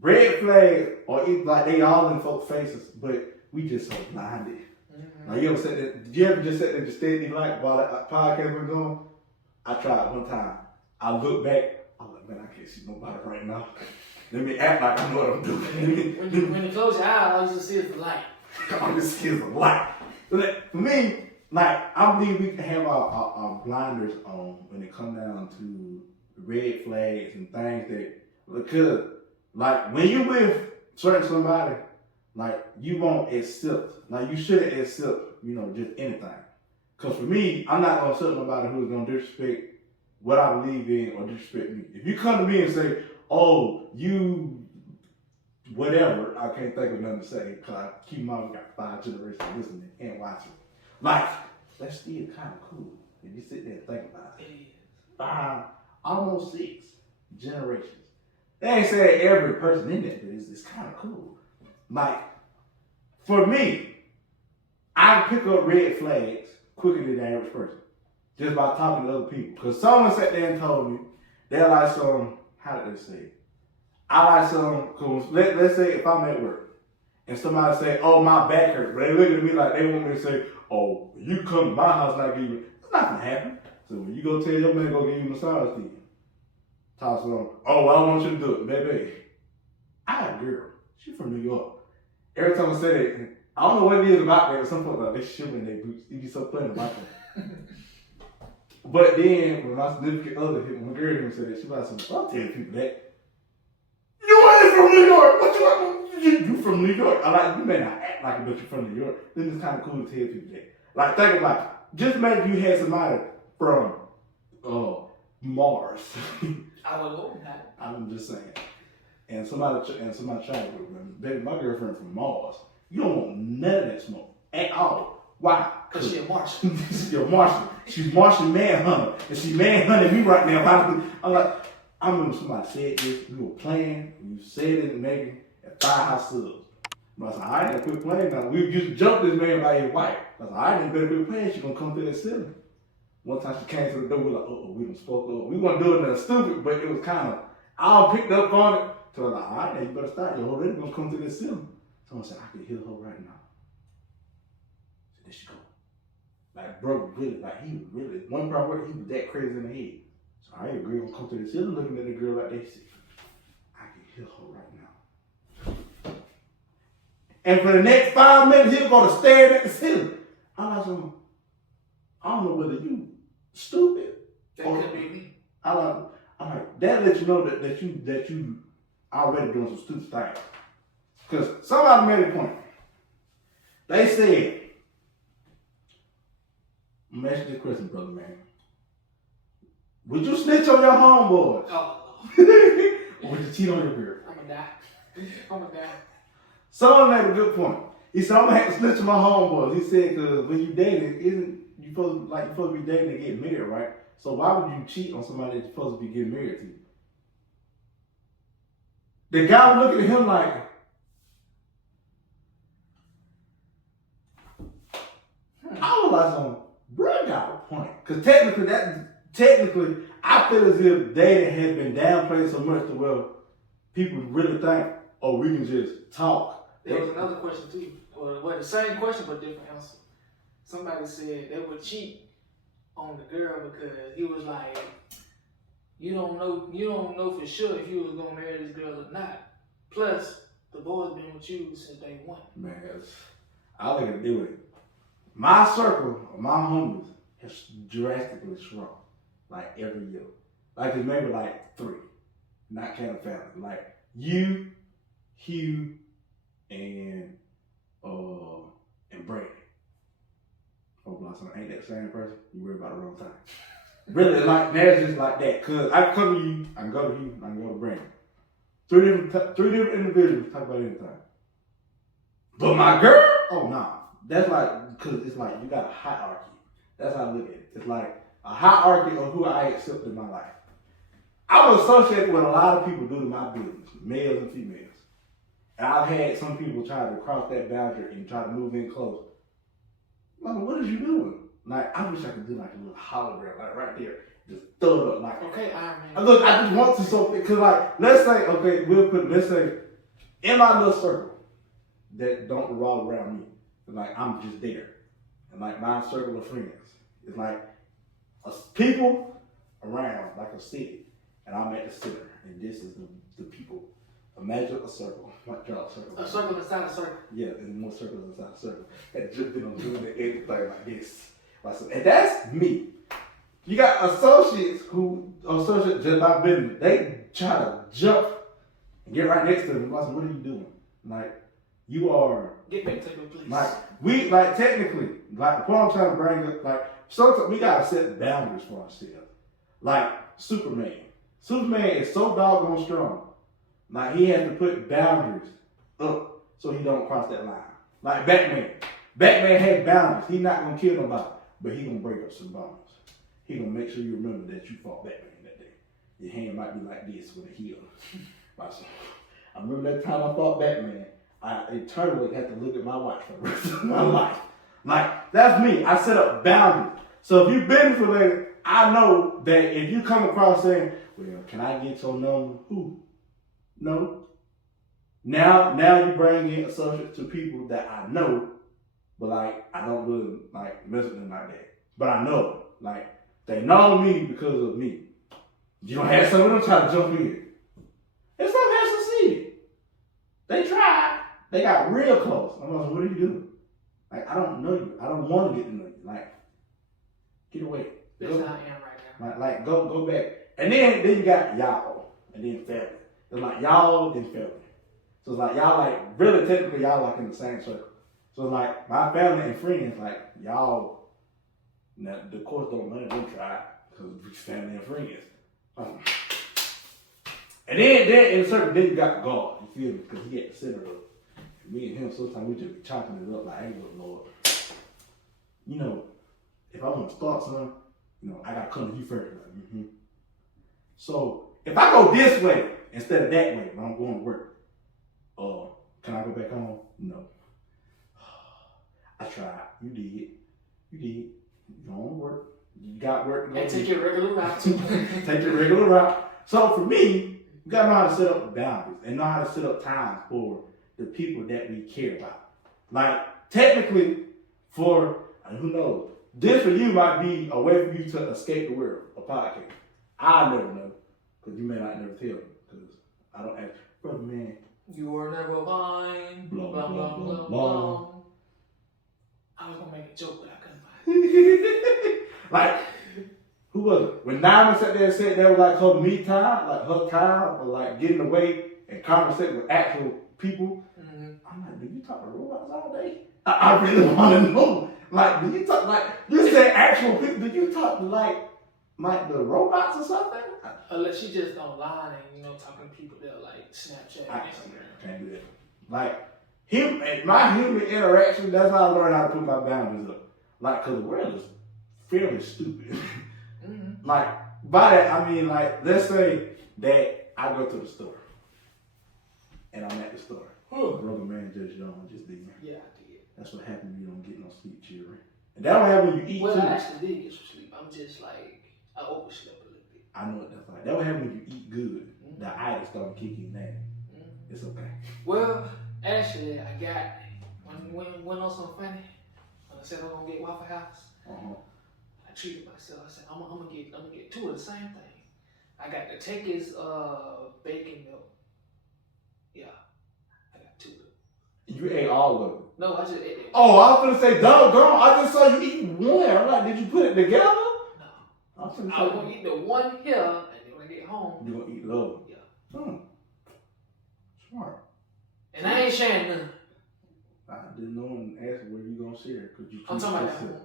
red flags are like they all in folks' faces, but we just so blinded. Mm-hmm. Now you ever said that? Did you ever just sit there and steady like while that podcast was going? I tried one time. I look back. I'm like, man, I can't see nobody right now. Let me act like I know what I'm doing. when you close your eyes, all you just see is the light. All you see is the light. For me, like, I believe we can have our blinders on when it comes down to red flags and things that, because, like, when you with certain somebody, like, you won't accept, like, you shouldn't accept, just anything. Because for me, I'm not going to accept nobody who's going to disrespect what I believe in or disrespect me. If you come to me and say, oh, you, whatever, I can't think of nothing to say, because I keep my, we got 5 generations listening and watching. Like, that's still kind of cool. If you sit there and think about it. 5, almost 6 generations. They ain't saying every person in there, but it's kind of cool. Like, for me, I pick up red flags quicker than the average person. Just by talking to other people. Because someone sat there and told me, they're like how did they say it? I like cause let's say if I'm at work, and somebody say, oh, my back hurt, but they look at me like they want me to say, oh, you come to my house and I give you, it's not gonna happen. So when you go tell your man go give you a massage to you, talk to them, oh, well, I want you to do it, baby. I got a girl. She from New York. Every time I say that, I don't know what it is about that. Some folks like they shivering their boots. It be so funny about them. But then when my significant other hit, when my girl him say that, she was like, I'll tell people that. You ain't from New York. What you from New York? I like, you may not act like it, but you're from New York. Then it's kind of cool to tell people that. Like, think about it. Just maybe you had somebody from Mars. I would hope not. I'm just saying. And somebody tried with me. Baby, my girlfriend from Mars. You don't want none of that smoke at all. Why? Because she's a Martian. She's a Martian. She's Martian manhunter. And she manhunting me right now. I'm like, I remember somebody said this. We were playing. You said it in Megan at Firehouse Subs. I said, I ain't quit playing now. We just jumped this man by his wife. I said, I ain't better quit playing. She gonna come through that ceiling. One time she came to the door, we were like, we done spoke up. We weren't doing nothing stupid, but it was kind of, I all picked up on it. So I was like, all right, you better stop. Your whole lady gonna come through this ceiling. Someone said, I can hear her right now. So there she go. Like, bro, really, like, he was really, one problem, he was that crazy in the head. So I ain't agree gonna come through the ceiling looking at the girl like that. She said, I can hear her right now. And for the next 5 minutes, he was gonna stare at the ceiling. I'm like, I don't know whether you stupid. That could be me. I'm like, that lets you know that you already doing some stupid things. Because somebody made a point. They said, I'm gonna ask you this question, brother man. Would you snitch on your homeboys? Oh. Or would you cheat on your girl? I'm gonna die. Someone made a good point. He said, I'm gonna have to snitch on my homeboys. He said, because when you dating, you're supposed to be dating to get married, right? So why would you cheat on somebody that you're supposed to be getting married to? The guy was looking at him like, I was like, bro, got a point. Because technically, I feel as if dating has been downplayed so much to where people really think, oh, we can just talk. There was another question too. Well, the same question but different answer. Somebody said they would cheat on the girl because he was like, you don't know for sure if you was gonna marry this girl or not. Plus, the boy's been with you since day one. Man, I look at it with it. My circle of my homies has drastically shrunk, like every year. Like it's maybe like 3, not counting family. Like you, Hugh, and Brady. Oh, Blossom, ain't that the same person? You worry about the wrong time. Really, like that's just like that. Cause I can come to you, I can go to you, I can go to Brandon. 3 different individuals talk about anything. But my girl, oh nah. That's like, cause it's like you got a hierarchy. That's how I look at it. It's like a hierarchy of who I accept in my life. I was associated with a lot of people due to my business, males and females. And I've had some people try to cross that boundary and try to move in close. Mama, what is you doing? Like, I wish I could do like a little hologram, like right there. Just throw it up like. Okay, Iron Man. Look, I just want to something, cause like, let's say, okay, let's say, in my little circle that don't revolve around me, like I'm just there. And like my circle of friends, it's like people around like a city, and I'm at the center, and this is the people. Imagine a circle. Like draw a circle. A circle inside a circle. Yeah, and more circles inside a circle. And just been on doing everything like this. And that's me. You got associates just by business. They try to jump and get right next to them. I said, what are you doing? Like, you are. Get back to your place. Like, technically, like, the point I'm trying to bring up, like, sometimes we gotta set boundaries for ourselves. Like, Superman. Superman is so doggone strong. Like, he has to put boundaries up so he don't cross that line. Like Batman. Batman had boundaries. He's not gonna kill nobody, but he gonna break up some boundaries. He gonna make sure you remember that you fought Batman that day. Your hand might be like this with a heel. I remember that time I fought Batman, I eternally had to look at my watch for the rest of my life. Like, that's me. I set up boundaries. So if you've been related, I know that if you come across saying, well, can I get your number? Who? No. Now you bring in associates to people that I know, but like I don't really like mess with them like that. But I know, like they know me because of me. You don't have some of them try to jump in. And some have succeeded. They tried. They got real close. I'm like, what are you doing? Like, I don't know you. I don't want to get to know you. Like, get away. That's how I am right now. Like go back. And then you got y'all. And then family. It's like y'all, then family. So it's like y'all like, really technically y'all like in the same circle. So it's like my family and friends, like y'all, now the course don't let them try because it's family and friends. And then in a certain day you got God, you feel me? Because he at the center of it. Me and him, sometimes we just be chopping it up like, hey, Lord, you know, if I want to start something, you know, I got to come to you first. Like, So if I go this way instead of that way when I'm going to work, can I go back home? No. I tried. You did. You don't work. You got work. And take your regular route too. Take your regular route. So for me, you got to know how to set up boundaries and know how to set up times for the people that we care about. Like, technically, for, who knows, this for you might be a way for you to escape the world, a podcast. I never know, because you may not never tell me, because I don't ask, brother, man. You were never mine. Blah, Blah, blah, blah, blah, blah, blah. blah. I was going to make a joke, but I couldn't find it. Like, who was it? When Diamond sat there and said that was like her me time, like her time, or like getting away and conversate with actual people. I'm like, do you talk to robots all day? I really want to know. Like, do you talk, like, you say actual people, do you talk to like the robots or something? Unless she just online and, you know, talking to people that are like Snapchat and Instagram. Can't do that. Like, my human interaction, that's how I learned how to put my boundaries up. Like, because the world is fairly stupid. Like, by that, I mean, like, let's say that I go to the store and I'm at the store. Brother man just yawned just then. Yeah, I did. That's what happens when you don't get no sleep, children. And that what happen when you eat well, too. I actually did get some sleep. I'm just like, I overslept a little bit. I know what that's like. That what happen when you eat good. The itis start kicking in. It's okay. Well, actually, I got, when on something funny, when I said I'm going to get Waffle House, I treated myself. I said, I'm gonna get two of the same thing. I got the Takis bacon milk. Yeah. I got two of them. You ate all of them? No, I just ate it. Oh, I was gonna say, doggone, I just saw you eating one. I'm like, did you put it together? No. I was gonna eat the one here, and then when I get home, you're gonna eat the other? Yeah. Smart. And I ain't sharing none. I didn't know and ask where you gonna share. I'm talking about at home.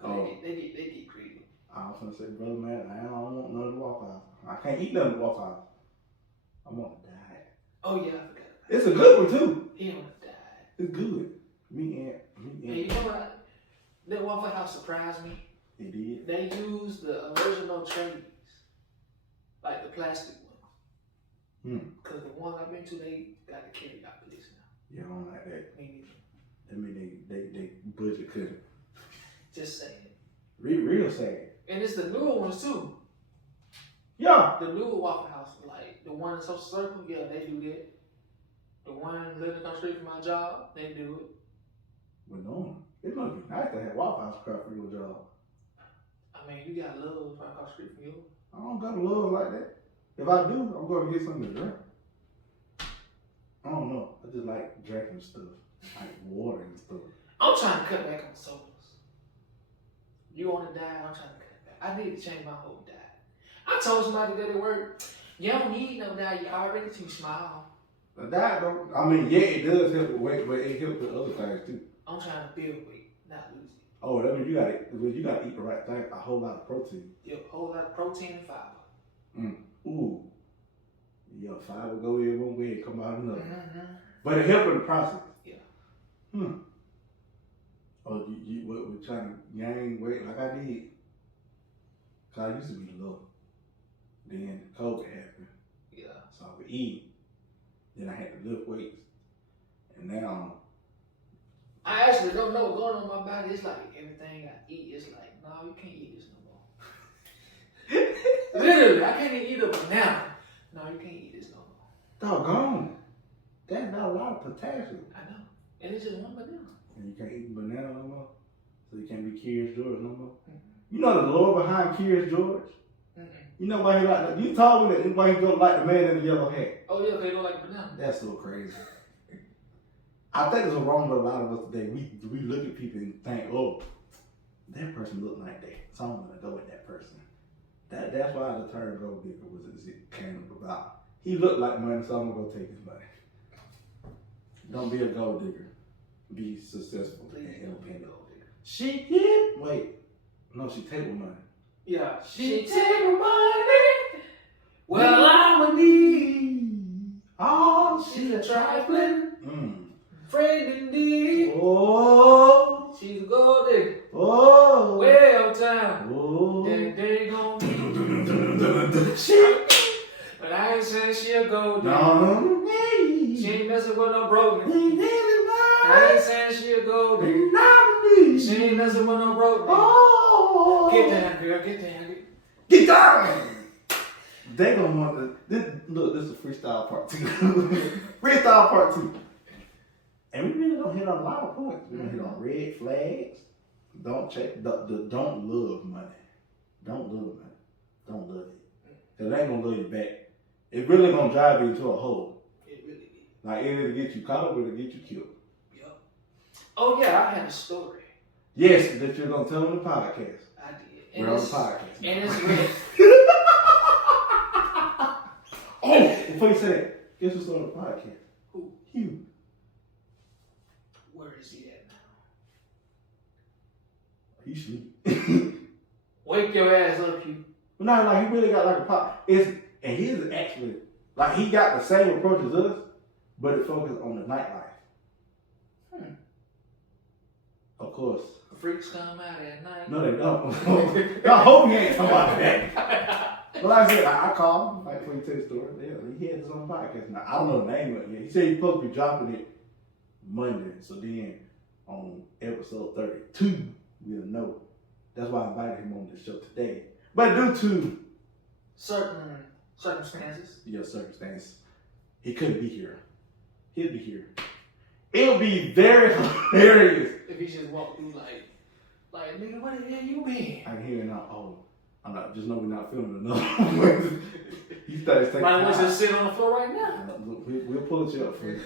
Oh. They get greedy. I was gonna say, brother man, I don't want none of the Waffle House. I can't eat none of the Waffle House. I'm on a diet. Oh yeah, I forgot about it. It's a good one too. He on a diet. It's good. Me and. Hey, you know what? That Waffle House surprised me. It did. They used the original trays, like the plastic ones. Because the ones I've been to, they got the carry out place now. Yeah, I don't like that. Me neither. That mean they budget couldn't. Just saying. Real sad. And it's the newer ones too. Yeah. The newer Waffle House, like the one in Social Circle, yeah, they do that. The one living across the street from my job, they do it. But no, it must be nice to have Waffle House across from your job. I mean, you got love right across the street from you. I don't got love like that. If I do, I'm gonna get something to drink. I don't know. I just like drinking stuff, like water and stuff. I'm trying to cut back on sodas. You on a diet, I'm trying to cut back. I need to change my whole diet. I told somebody that at work, you don't need no diet, you're already too small. The diet don't, I mean, yeah, it does help with weight, but it helps with other things too. I'm trying to build weight, not lose it. Oh, that means you gotta eat the right thing, a whole lot of protein. Yep, a whole lot of protein and fiber. Ooh. Yeah, fiber go in one way and come out another. But it helps in the process. Yeah. Oh, you what, trying to gain weight like I did? Cause I used to be low. Then COVID happened. Yeah. So I would eat. Then I had to lift weights. And now I actually don't know what's going on in my body. It's like everything I eat is like, no, you can't eat this no more. Literally, I can't even eat a banana. No, you can't eat this no more. doggone. That's not a lot of potassium. I know. And it's just one banana. And you can't eat banana no more. So you can't be Curious George no more. You know the lore behind Curious George? You know why he like that? You told me that why he go like the man in the yellow hat. Oh yeah, they look like a banana. That's so crazy. I think it's wrong with a lot of us today. We look at people and think, oh, that person look like that, so I'm gonna go with that person. That's why the term gold digger came about. He looked like money, so I'm gonna go take his money. Don't be a gold digger. Be successful and independent. She did. Wait, no, she take money. Yeah, she take money. Well, I'm a need. Oh, She's a trifling friend indeed. Oh, she's a gold digger. Oh, Well, time. Oh, They gon' be shit. But I ain't saying she a gold digger. no, She ain't messing with no broke nigga. I ain't saying she a gold digger. She ain't messing with no broke nigga. Oh, Get down, girl. Get down. Get down. They gonna want this. Look, this is freestyle part 2. Freestyle part 2. And we really don't hit on a lot of points. We don't hit on red flags. Don't check. Don't love money. Don't love money. Don't love it. Cause it ain't gonna love you back. It really gonna drive you into a hole. It really is. Like it'll get you caught up, it'll get you killed. Yep. Oh yeah, I had a story. Yes, that you're gonna tell on the podcast. I did. We're on the podcast. And it's red. Oh, before you say that, guess who's on the podcast? Who? You. Where is he at now? He sleep. Wake your ass up, you. No, like he really got like a pop. And he's actually like he got the same approach as us, but it focuses on the nightlife. Of course. Freaks come out at night. No, they don't. I hope he ain't talking about that. But like I said, I called him like before you tell the story. Yeah, he had his own podcast. Now I don't know the name of it yet. He said he's supposed to be dropping it Monday. So then on episode 32, we'll know. That's why I invited him on the show today. But due to certain circumstances. Your circumstance, he couldn't be here. He'll be here. It'll be very hilarious. If he just walked through like nigga, where the hell you been? I can hear it now. Oh, I'm not. Just know we're not filming enough. He started saying, might as well just sit on the floor right now. We'll pull it up for you.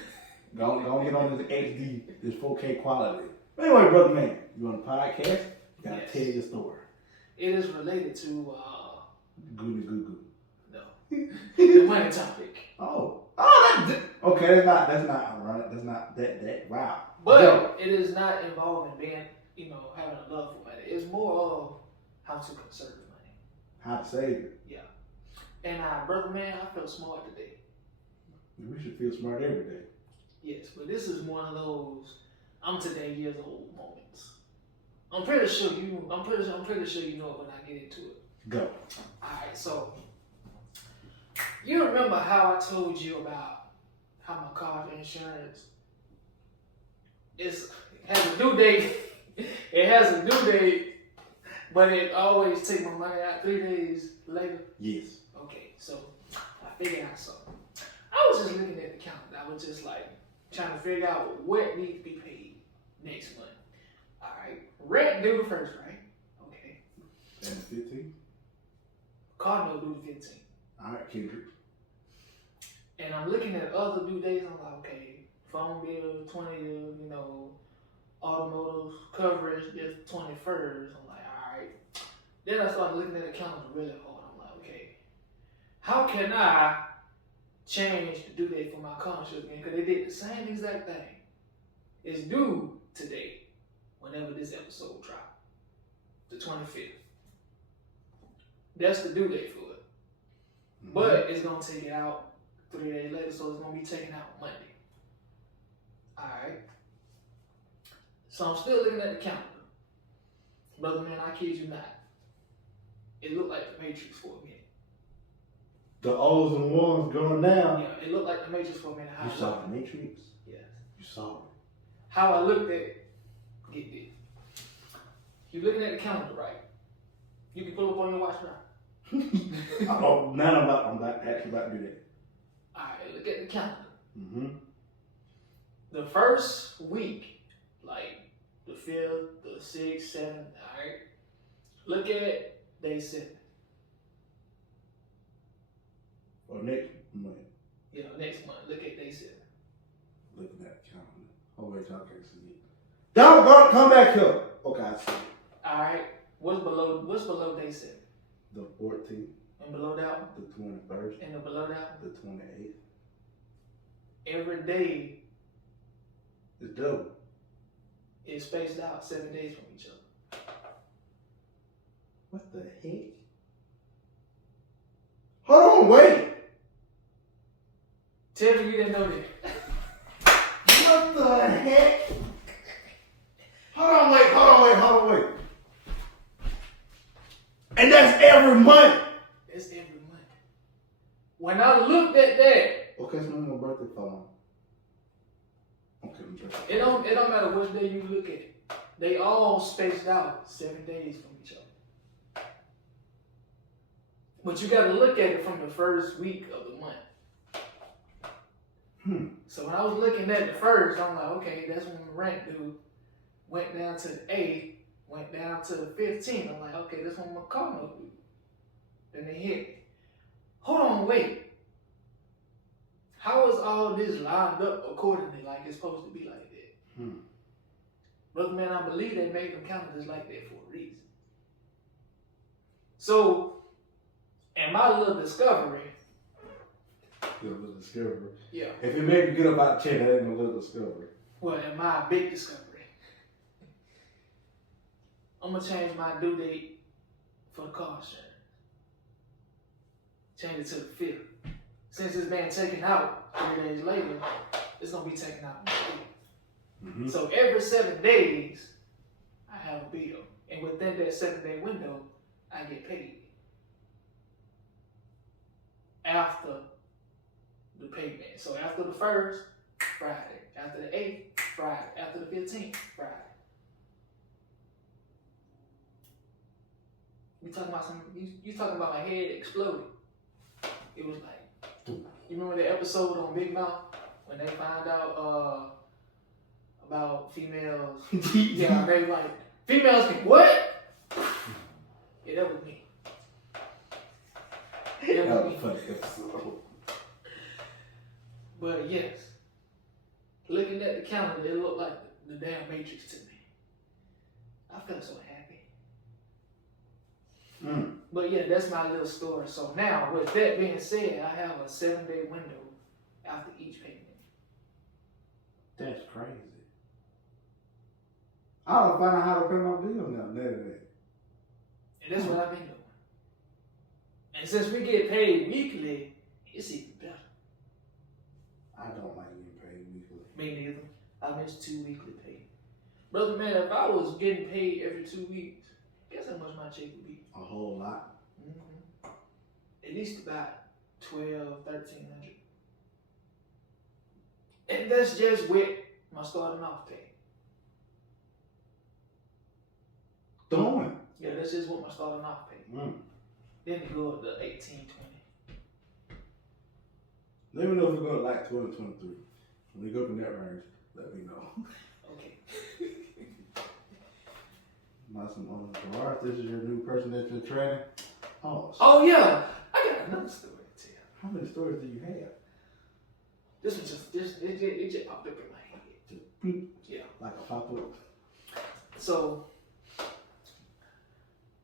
Go get on this HD, this 4K quality. But anyway, brother man, you on the podcast? You gotta tell your story. It is related to Goody goo goo. No. The money topic. Okay, that's not ironic. That's not that wow. But it is not involving being, having a love for money. It's more of how to conserve money. How to save it. Yeah. And brother man, I felt smart today. We should feel smart every day. Yes, but this is one of those I'm today years old moments. I'm pretty sure you know it when I get into it. Go. Alright, so you remember how I told you about how my car insurance has a due date. It has a due date, but it always takes my money out 3 days later. Yes. Okay, so I figured out something. I was just looking at the calendar. I was just like trying to figure out what needs to be paid next month. Alright, rent due the first, right? Okay. And the 15th? Car note due the 15th. Alright, Kendrick. And I'm looking at other due dates. I'm like, okay, phone bill 20th, automotive coverage just 21st. I'm like, all right. Then I started looking at the calendar really hard. I'm like, okay, how can I change the due date for my car insurance again? Because they did the same exact thing. It's due today, whenever this episode drops, the 25th. That's the due date for it. Mm-hmm. But it's going to take it out 3 days later, so it's going to be taken out Monday. Alright. So I'm still looking at the calendar. Brother man, I kid you not. It looked like the Matrix for a minute. The O's and ones going down. Yeah, it looked like the Matrix for a minute. You saw the Matrix? Yes. You saw it. How I looked at it, get this. You're looking at the calendar, right? You can pull up on your watch now. Now I'm actually about to do that. Alright, look at the calendar. Mm-hmm. The first week, like the 5th, the 6th, 7th, alright? Look at day 7. Or next month. Yeah, next month. Look at day 7. Looking at the calendar. Oh wait, y'all can't see it. Don't go. Come back here. Okay, I see it. All right. What's below day 7? The 14th. And below that one? The 21st. And below that one? The 28th. Every day It's double. is spaced out 7 days from each other. What the heck? Hold on, wait. Tell me you didn't know that. What the heck? Hold on, wait. And that's every month. That's every month. When I looked at that, Okay, so when my birthday fall on. Okay, I'm just. it don't matter which day you look at it. They all spaced out 7 days from each other. But you gotta look at it from the first week of the month. So when I was looking at the first, I'm like, okay, that's when the rank dude went down to the 8th, went down to the 15th. I'm like, okay, that's when McConnell dude. Then they hit me. Hold on, wait. How is all this lined up accordingly like it's supposed to be like that? Brother man, I believe they made them calendars like that for a reason. So, in my little discovery, Yeah. If it made me get up out the chair, that ain't no little discovery. well, in my big discovery, I'm gonna change my due date for the car insurance. Change it to the 5th. Since it's been taken out 3 days later, it's gonna be taken out in the 5th. So every 7 days, I have a bill. And within that 7-day window, I get paid. After the payment. So after the 1st, Friday. After the 8th, Friday. After the 15th, Friday. You talking about my head exploding. It was like, you remember the episode on Big Mouth when they found out about females? Yeah, they like, females can what? Yeah, that was me. That was me. Funny episode. But yes, looking at the calendar, it looked like the damn Matrix to me. I felt so happy. But yeah, that's my little story. So now, with that being said, I have a 7-day window after each payment. That's crazy. I don't find out how to pay my bills now. None of that. And that's what I've been doing. And since we get paid weekly, it's even better. I don't like getting paid weekly. Me neither. I miss 2 weekly pay. Brother man, if I was getting paid every 2 weeks, guess how much my check would be? A whole lot. At least about $1,200-$1,300. And that's just with my starting off pay. Doing. Yeah, that's just with my starting off pay. Then it go up to $1,820. Let me know if we go like 12 23. When we go up in that range, let me know. Okay. Gerard, this is your new person that you're training. Oh yeah, I got another story to tell. How many stories do you have? This one it just popped up in my head. Just beep. Yeah. Like a pop-up. So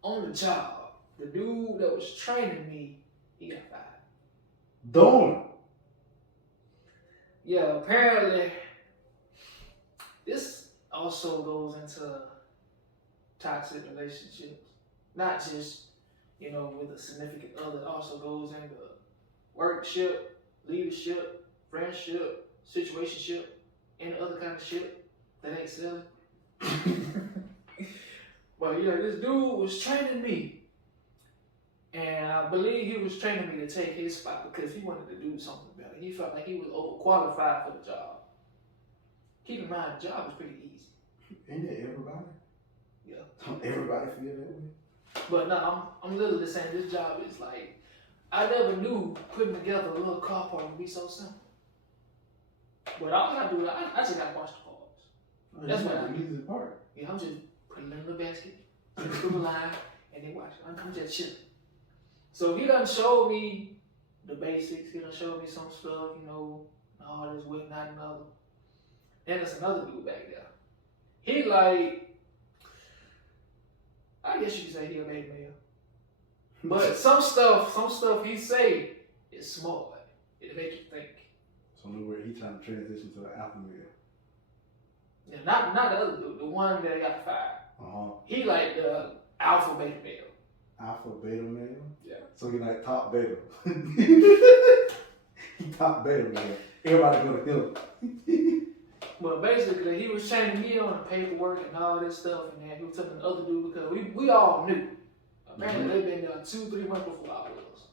on the job, the dude that was training me, he got fired. Doing. Yeah, apparently this also goes into toxic relationships. Not just, with a significant other. It also goes into workship, leadership, friendship, situationship, and other kind of shit that ain't selling. But yeah, this dude was training me. And I believe he was training me to take his spot because he wanted to do something better. He felt like he was overqualified for the job. Keep in mind, the job is pretty easy. Ain't it everybody? Yeah. Don't everybody feel that way? But no, I'm literally saying this job is like, I never knew putting together a little car part would be so simple. But all I do, I just gotta wash the cars. That's what I do. The easy part. Yeah, I'm just putting it in the basket, put it through the line, and then wash it. I'm just chilling. So he done showed me the basics. He done showed me some stuff, all this whatnot and other. Then there's another dude back there. He like, I guess you could say he a beta male. But some stuff he say is smart. It make you think. So in other words, he trying to transition to the alpha male. Yeah, not the other dude, the one that got fired. He like the alpha beta male. Alpha beta male? Yeah. So he like top beta. He top beta male. Everybody go to him. But basically, he was changing me on the paperwork and all this stuff, and then he was telling the other dude because we all knew. Apparently, they've been there 2-3 months before I was.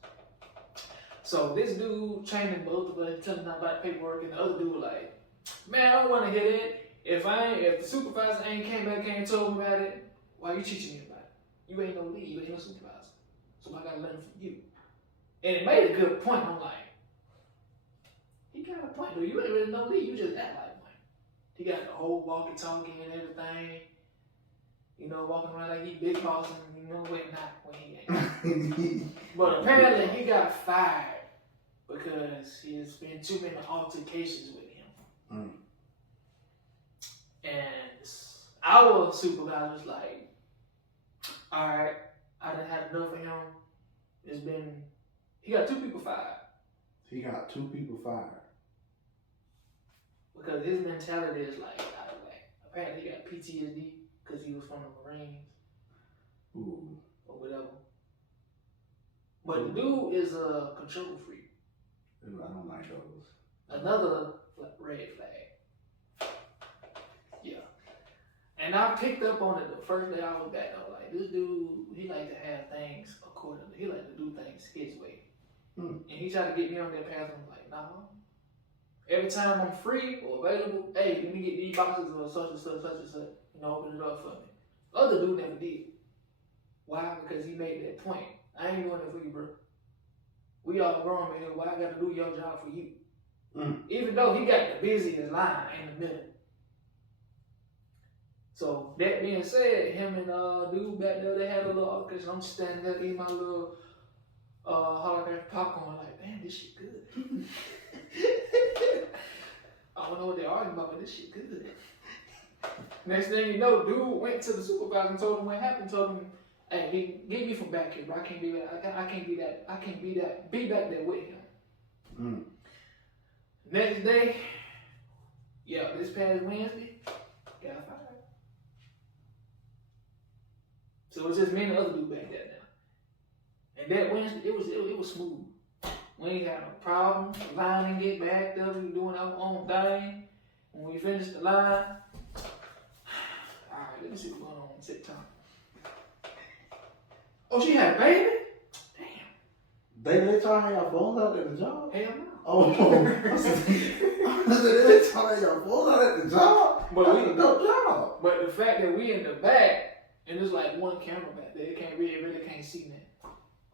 So this dude changing both of us, telling them about the paperwork, and the other dude was like, man, I don't want to hear that. If the supervisor ain't came back and told me about it, why you teaching me about it? You ain't no lead, you ain't no supervisor. So I gotta learn from you. And it made a good point. I'm like, he got a point, though. You ain't really no lead, you just act like one. He got the whole walkie-talkie and everything. You know, walking around like he big boss and you know what not when he ain't. But apparently he got fired because there's been too many altercations with him. And our supervisor was like, alright, I done had enough of him. He got 2 people fired. He got 2 people fired. Because his mentality is like out of whack. Apparently he got PTSD because he was from the Marines. Ooh. Or whatever. But the dude is a control freak. I don't like those. Another red flag. Yeah. And I picked up on it the first day I was back. I was like, this dude, he like to have things accordingly. He like to do things his way. And he tried to get me on that path. I'm like, nah. Every time I'm free or available, hey, let me get these boxes of such and such, such and such. You know, open it up for me. The other dude never did. Why? Because he made that point. I ain't doing it for you, bro. We all grown, man. Why I gotta do your job for you? Even though he got the busiest line in the middle. So that being said, him and dude back there, they had a little altercation. I'm standing there eating my little holographic popcorn, like, damn, this shit good. I don't know what they're arguing about, but this shit good. Next thing you know, dude went to the supervisor and told him what happened. Told him, hey, get me from back here, bro. I can't be that. I can't be back there with him. Next day, this past Wednesday, got fired. So it's just me and the other dude back there now. And that Wednesday, it was smooth. We ain't had no problem. The line didn't get backed up. We were doing our own thing. When we finished the line, alright, let me see what's going on TikTok. Oh, she had a baby? Damn. They let y'all have your phones out at the job? Hell no. Oh, I said, they let y'all have your phones out at the job? But that's a dope job. But the fact that we in the back, and there's like one camera back there, it really can't see that.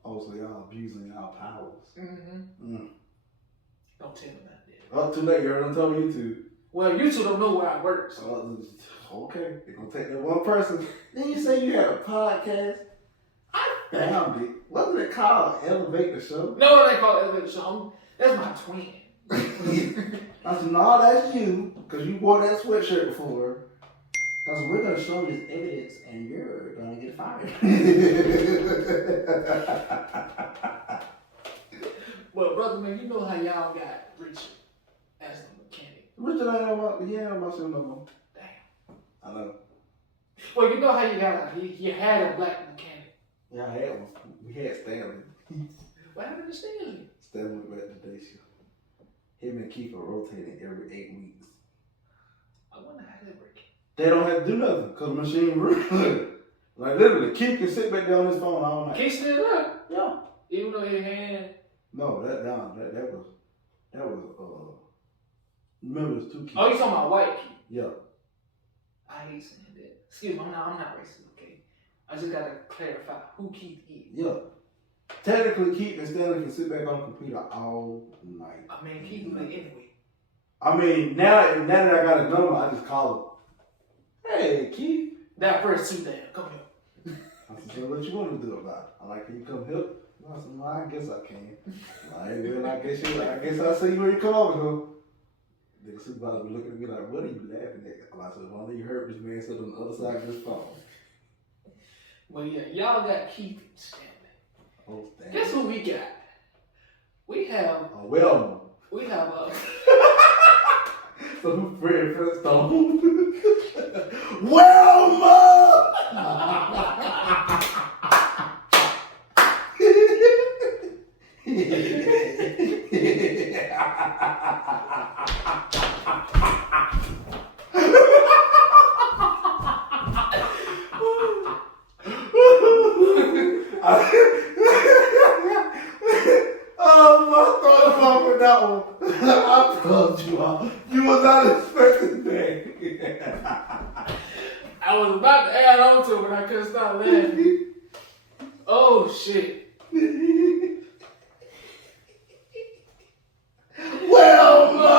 Oh, so y'all abusing y'all powers. Don't tell me about that. Oh, too late, girl. Don't tell me YouTube. Well, you two don't know where I work, so. Okay, they're gonna take that one person. Then you say you had a podcast. I found it. Wasn't it called Elevate the Show? No, they call it Elevate the Show. That's my twin. I said, no, that's you, because you wore that sweatshirt before. Because we're going to show this evidence and you're going to get fired. Well, brother, man, you know how y'all got Richard as a mechanic. Richard ain't on my show no more. Damn. I know. Well, you know how you had a black mechanic. Yeah, I had one. We had Stanley. What happened to Stanley? Stanley went back to day shift. Him and Keith are rotating every 8 weeks. I wonder how that works. They don't have to do nothing because the machine runs. Like literally, Keith can sit back there on his phone all night. Keith still up? Yeah. Even though his hand. No, that was remember it was 2 Keith. Oh, you talking about white Keith? Yeah. I hate saying that. Excuse me, I'm not racist, okay? I just gotta clarify who Keith is. Yeah. Technically, Keith and Stanley can sit back on the computer all night. I mean, Keith do it anyway. I mean, now that I got a number, I just call him. Hey, Keith. That first 2 days, come here. I said, so what you want to do about it? I'm like, can you come help? I said, well, I guess I can. I guess I'll see you when you come over here. Then the supervisor was looking at me like, what are you laughing at? I said, well, you heard this man said on the other side of his phone. Well, yeah, y'all got Keith and Stanley. Oh, damn. Guess who we got? We have. We have some Fred Flintstone. Wilma! That one. I told you all. You was not expecting that. I was about to add on to it, but I couldn't stop laughing. Oh shit. Wilma!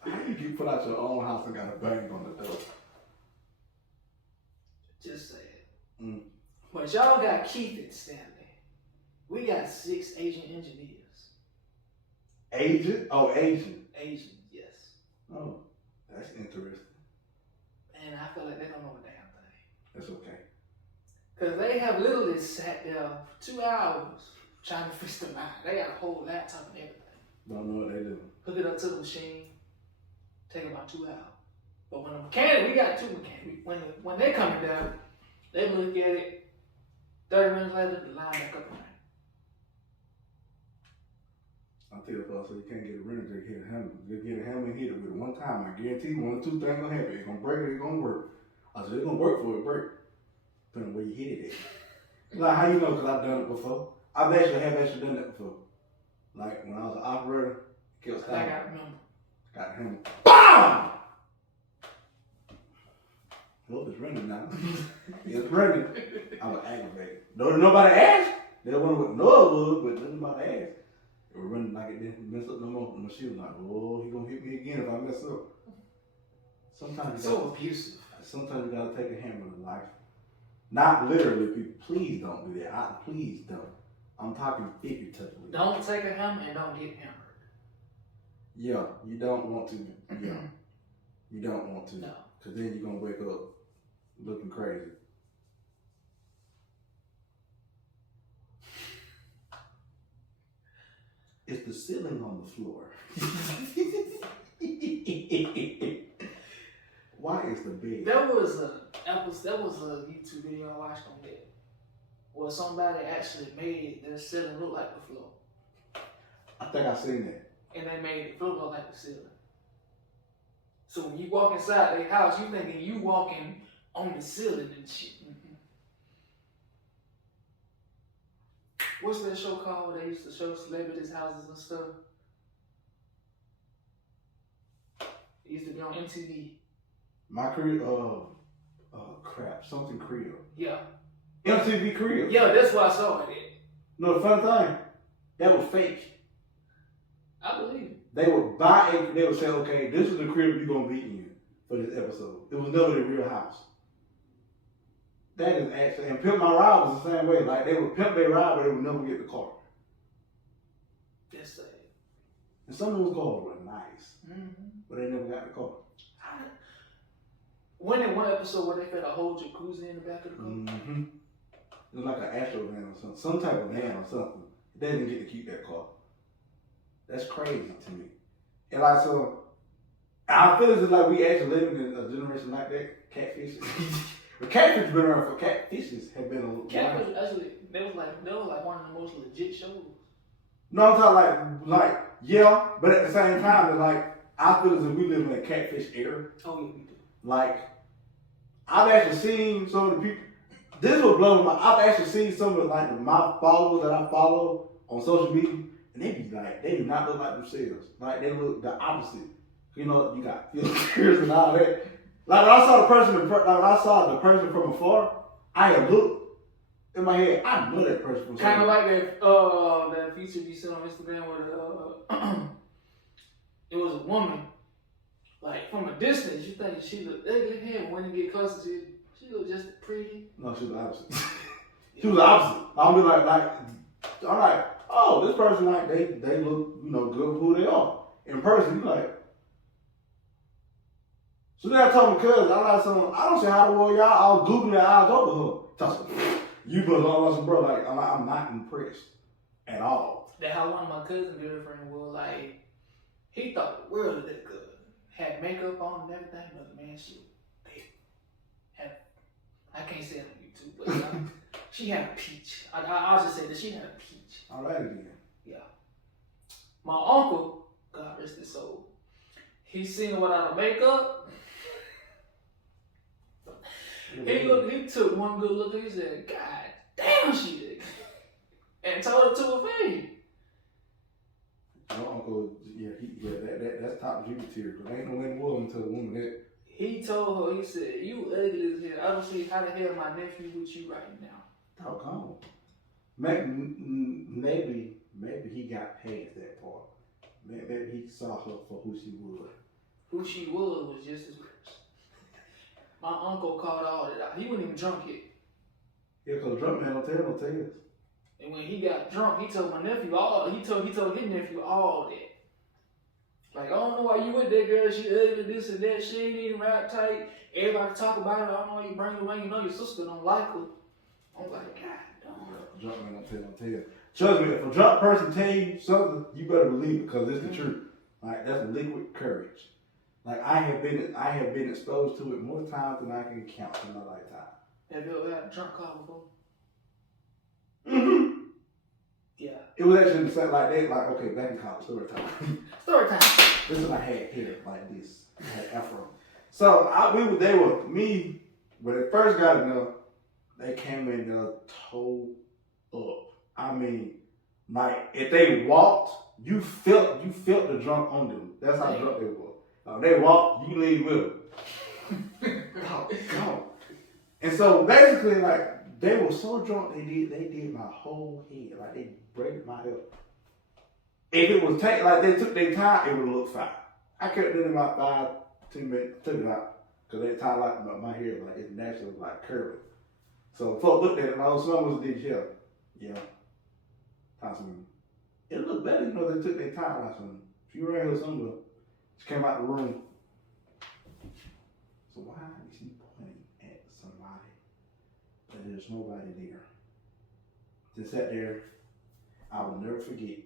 How you put out your own house and got a bang on the door? Just say it. But y'all got Keith and Stanley. We got 6 Asian engineers. Agent? Oh, Asian. Asian, yes. Oh, that's interesting. And I feel like they don't know a damn thing. That's okay. Because they have literally sat there for 2 hours trying to fix the mind. They got a whole laptop and everything. Don't know what they do. Hook it up to the machine. Take about 2 hours. But when the mechanic, we got 2 mechanics. When they coming down, they look at it. 30 minutes later, the line back up and running. I'll tell you, so you can't get a renter to hit a hammer. Just get a hammer and hit it with it one time. I guarantee you 1 or 2 things gonna happen. It's gonna break or it's gonna work. I said, it's gonna work for it, break. Depending on where you hit it at. Like, how you know? Because I've done it before. I've actually done that before. Like, when I was an operator, kept stopping. I got to remember. Got a hammer. BAM! Well, it's running now. It's running. I was aggravated. Nobody asked. They don't know what noise was, but nobody asked. It was running like it didn't mess up no more. The machine was like, oh, he gonna hit me again if I mess up. Sometimes you so abusive. Sometimes you gotta take a hammer to life. Not literally, people. Please don't do that. Please don't. I'm talking figuratively. Don't take a hammer and don't get hammered. Yeah, you don't want to. Yeah, you don't want to. No. Because then you're gonna wake up looking crazy. It's the ceiling on the floor. Why is the bed? There was a YouTube video I watched on that where somebody actually made their ceiling look like the floor. I think I've seen that. And they made the floor look like the ceiling. So when you walk inside their house, you thinking you walking on the ceiling and shit. Mm-hmm. What's that show called where they used to show celebrities' houses and stuff? It used to be on MTV. My crib, something crib. Yeah. MTV crib. Yeah, that's what I saw it at. No, the fun thing, that was fake. I believe it. They would say, okay, this is the crib you're gonna be in for this episode. It was never the real house. That is actually, and Pimp My Ride was the same way. Like, they would pimp their ride, but they would never get the car. That's sad. And some of those cars were nice, but they never got the car. When in one episode where they had a whole jacuzzi in the back of the car? Mm-hmm. It was like an Astro van or something, some type of van or something. They didn't get to keep that car. That's crazy to me. And like, so, I feel as if like we actually living in a generation like that. Catfish. The catfish been around for catfishes have been a little. Catfish actually, they was like one of the most legit shows. No, I'm talking like yeah, but at the same time, like I feel as if we live in a catfish era. Oh yeah, we do. Like I've actually seen some of the people. This is what blows my. I've actually seen some of like my followers that I follow on social media, and they be like, they do not look like themselves. Like they look the opposite. You know, you got filters and all that. Like when I saw the person from afar, I had looked in my head. I know that person from kind of like that feature you seen on Instagram where it was a woman. Like from a distance, you think she looked ugly here, but when you get closer to it, she looked just pretty. No, she was the opposite. She was the opposite. I'll be like, I'm like, oh, this person like they look, good for who they are. in person, you like. So then I told my cousin, I don't see how the world y'all all googling their eyes over her. You belong, bro. Like I'm not impressed at all. That's how one of my cousin's girlfriend was like. He thought the world of that girl. Had makeup on and everything, but man, she had. I can't say it on YouTube, but she had a peach. I'll just say that she had a peach. All right again. Yeah. My uncle, God rest his soul, he seen her without a makeup. He took one good look and he said, God damn, she did. And told her to her face. My uncle, that's top G material. There ain't no way in the world to a woman that. He told her, he said, you ugly as hell. I don't see how the hell my nephew with you right now. Doggone. Maybe he got past that part. Maybe he saw her for who she was. Who she was just as worse. My uncle called all that out. He wasn't even drunk yet. Yeah, because drunk man don't tell no tales. And when he got drunk, he told my nephew all. He told his nephew all that. Like, I don't know why you with that girl. She ugly, this and that. She ain't even right tight. Everybody talk about her. I don't know why you bring her around. You know your sister don't like her. I'm like, God damn. Drunk man don't tell no tales. Trust me, if a drunk person tell you something, you better believe it because it's the truth. Like that's liquid courage. Like I have been exposed to it more times than I can count in my lifetime. Have you ever had a drunk call before? Mm-hmm. Yeah. It was actually the same like that. Like okay, back in college, story time. Story time. This is when I had hair like this. I had afro. So they were me when they first got in there. They came in there toe up. I mean, like if they walked, you felt the drunk on them. That's how drunk they were. They walked, you leave with them. Go. And so basically, like they were so drunk, they did my whole head. Like they braided my hair. If it was like they took their time, it would look fine. I kept it in about 5-10 minutes, took it out because they tied like my hair like it's naturally like curly. So folks looked at it, and all some was did hair. Yeah. It looked better, you know, they took their time out something. If you were here somewhere, she came out the room. So why is she pointing at somebody but there's nobody there? Just sat there. I will never forget.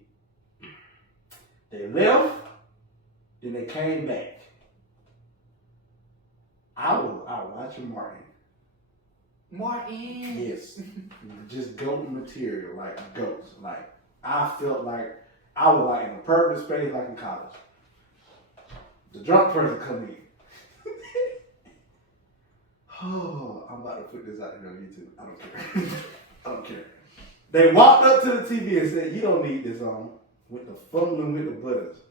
They left, then they came back. I was watching Martin. Martin. Yes. Just goat material, like goats. Like I felt like I was like in a perfect space like in college. The drunk person come in. Oh, I'm about to put this out here on YouTube. I don't care. I don't care. They walked up to the TV and said, you don't need this on. With the fumbling with the buttons.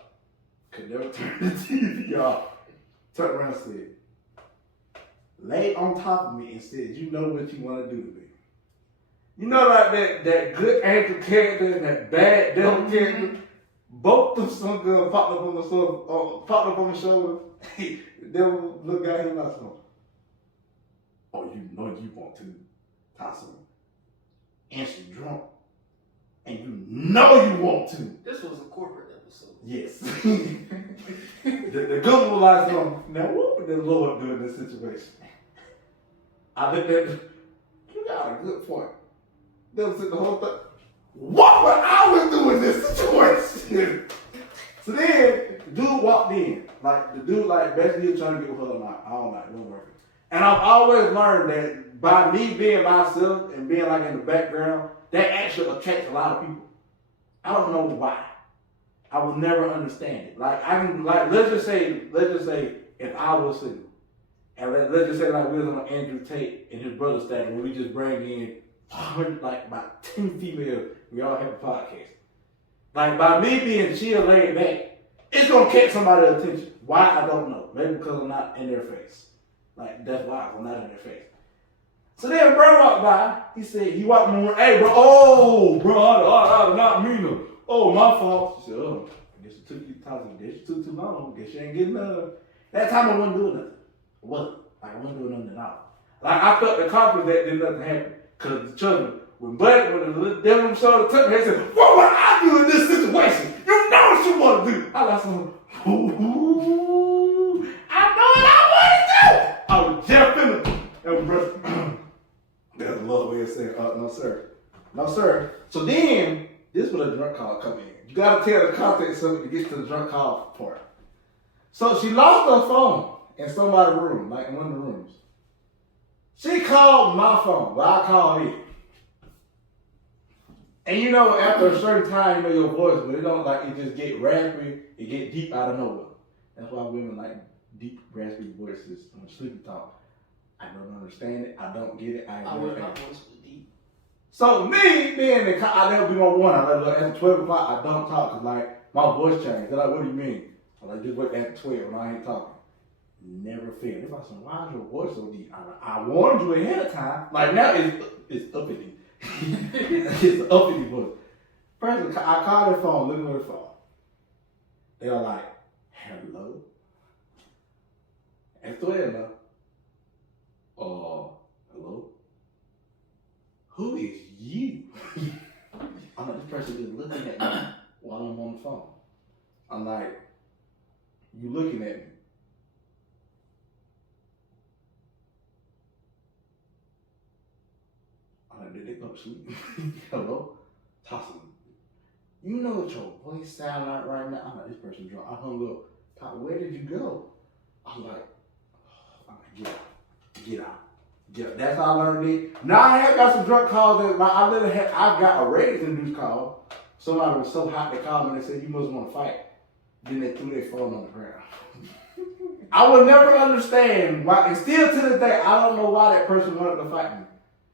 Could never turn the TV off. Turned around and said, lay on top of me and said, you know what you want to do to me. You know like that good anchor character and that bad devil character? Both of some girls popped up on my shoulder. The devil looked at him like something. Oh, you know you want to. Toss and she drunk. And you know you want to. This was a corporate episode. Yes. the good one was like, now what would the Lord do in this situation? I looked at you got a good point. They was the whole thing. What would I would do in this situation? So then the dude walked in. Like the dude like basically was trying to get with her like, I don't like it, don't work. And I've always learned that by me being myself and being like in the background, that actually attracts a lot of people. I don't know why. I will never understand it. Like I can like let's just say if I was single, and let's just say like we was on Andrew Tate and his brother status where we just bring in like about 10 females, we all have a podcast. Like by me being chill laid back, it's gonna catch somebody's attention. Why I don't know. Maybe because I'm not in their face. Like that's why I'm not in their face. So then bro walked by, he walked me over, hey bro, oh bro, I not mean to. Oh, my fault. She said, oh, I guess it took you talking. Guess you took too long. Guess you ain't getting that time I wasn't doing nothing. I wasn't doing nothing at all. Like I felt the confidence that did nothing happen. Cause the children, when the little devil shoulder took me, he said, what would I do in this situation? You know what you want to do. I like something, Ooh, I know what I wanted to. I was just finna. That was rough. That's a love way of saying, no sir. No sir. So then, this is where the drunk call come in. You gotta tell the context of it to get to the drunk call part. So she lost her phone in somebody's room, like in one of the rooms. She called my phone, but I called it. And you know, after a certain time, you know your voice, but it don't like it just get raspy, it get deep out of nowhere. That's why women like deep, raspy voices when sleepy talk. I don't understand it, I don't get it, I wish my voice was deep. So me being the I never be my one. I like at 12 o'clock I don't talk because like my voice changed. They're like, what do you mean? I'm like, just wait at 12 when I ain't talking. Never failed. If I said, why is your voice so deep? I warned you ahead of time. Like now it's uppity. It's an uppity voice. First I called their phone, looking at their phone. They are like, hello? At 12 now. Hello? Who is you? I'm like, this person is looking at me while I'm on the phone. I'm like, you looking at me. I'm like, did they go to sleep? Hello? Tossing. You know what your voice sound like right now? I'm like, this person drunk. I hung up. Pop, where did you go? I'm like, get out. Get out. Yeah, that's how I learned it. Now I have got some drunk calls that I got a ratings-induced call. Somebody was so hot they called me and they said, you must want to fight. Then they threw their phone on the ground. I will never understand why, and still to this day, I don't know why that person wanted to fight me.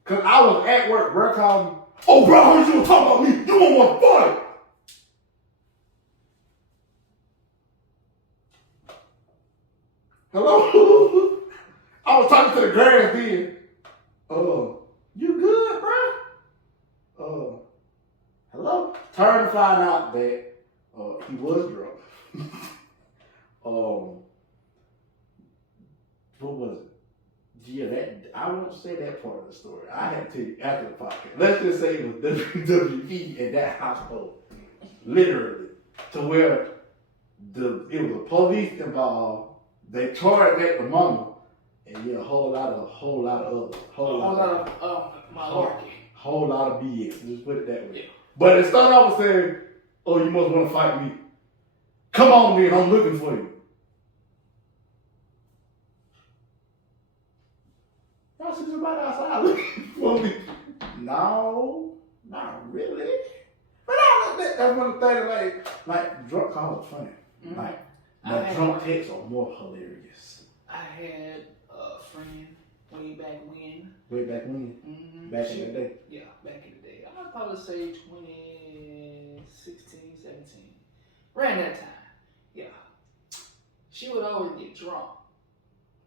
Because I was at work, bro called me, oh bro, how you gonna talk about me? You don't want to fight. Hello? I was talking to the grass then. You good, bro? Hello? Turn to find out that he was drunk. What was it? Yeah, I won't say that part of the story. I had to tell you after the podcast. Let's just say it was WWE in that household. Literally. To where it was a police involved. They charged at the mama. And yeah, a whole lot of BS. Just put it that way. Yeah. But it started off with saying, "Oh, you must want to fight me. Come on, then. I'm looking for you." Y'all see somebody outside looking for me? No, not really. But that's one of the things. Like drunk calls are funny. Mm-hmm. Like drunk texts are more hilarious. I had a friend way back when. Way back when? Mm-hmm. Back in the day? Yeah, back in the day. I'd probably say 2016, 17. Around that time. Yeah. She would always get drunk.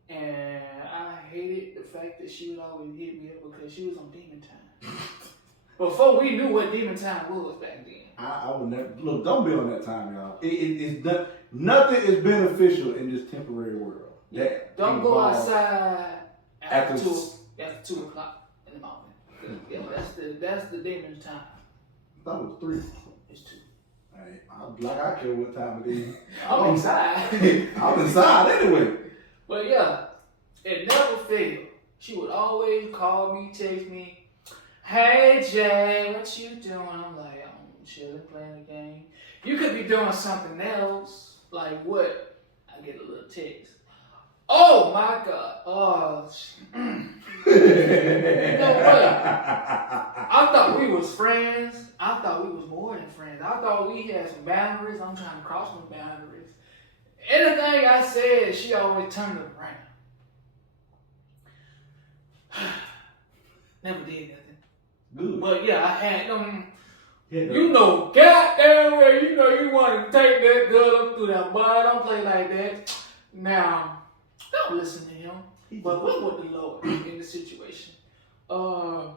And I hated the fact that she would always hit me up because she was on demon time. Before we knew what demon time was back then. I would never, look, don't be on that time, y'all. Nothing is beneficial in this temporary world. Don't go outside after 2 o'clock in the morning. Yeah, that's the demon time. I thought it was 3. It's 2. I care what time it is. I'm inside. I'm inside anyway. But yeah, it never failed. She would always call me, text me, "Hey Jay, what you doing?" I'm like, I'm chilling, playing the game. You could be doing something else. Like what? I get a little text. Oh my God. Oh, no way. I thought we was friends. I thought we was more than friends. I thought we had some boundaries. I'm trying to cross my boundaries. Anything I said, she always turned it around. Never did nothing. Good. But yeah, I had them. You know, goddamn well, you know you want to take that girl up through that bar. Don't play like that. Now, don't listen to him. But what would the Lord in the situation? I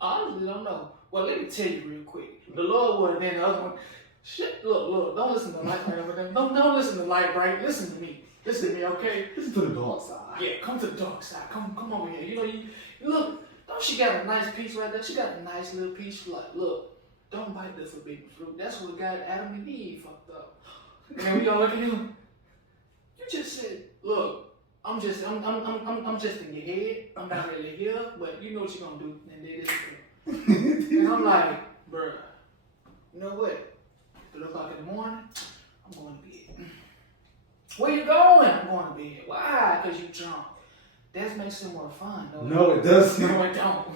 honestly don't know. Well, let me tell you real quick. The Lord would, and then the other one. Shit, look, don't listen to Light Bright over there. Don't listen to Light Bright. Listen to me. Listen to me, okay? Listen to the dark side. Yeah, come to the dark side. Come over here. You know, you look, don't she got a nice piece right there? She got a nice little piece. Like, look, don't bite the forbidden fruit. That's what got Adam and Eve fucked up. And then we gonna look at him. You just said, look, I'm just in your head. I'm not really here, but you know what you're gonna do. And they just and I'm like, bruh, you know what? 3 o'clock in the morning, I'm going to bed. Where you going? I'm going to bed. Why? Because you drunk. That makes it more fun, though. No, it doesn't. No, it don't.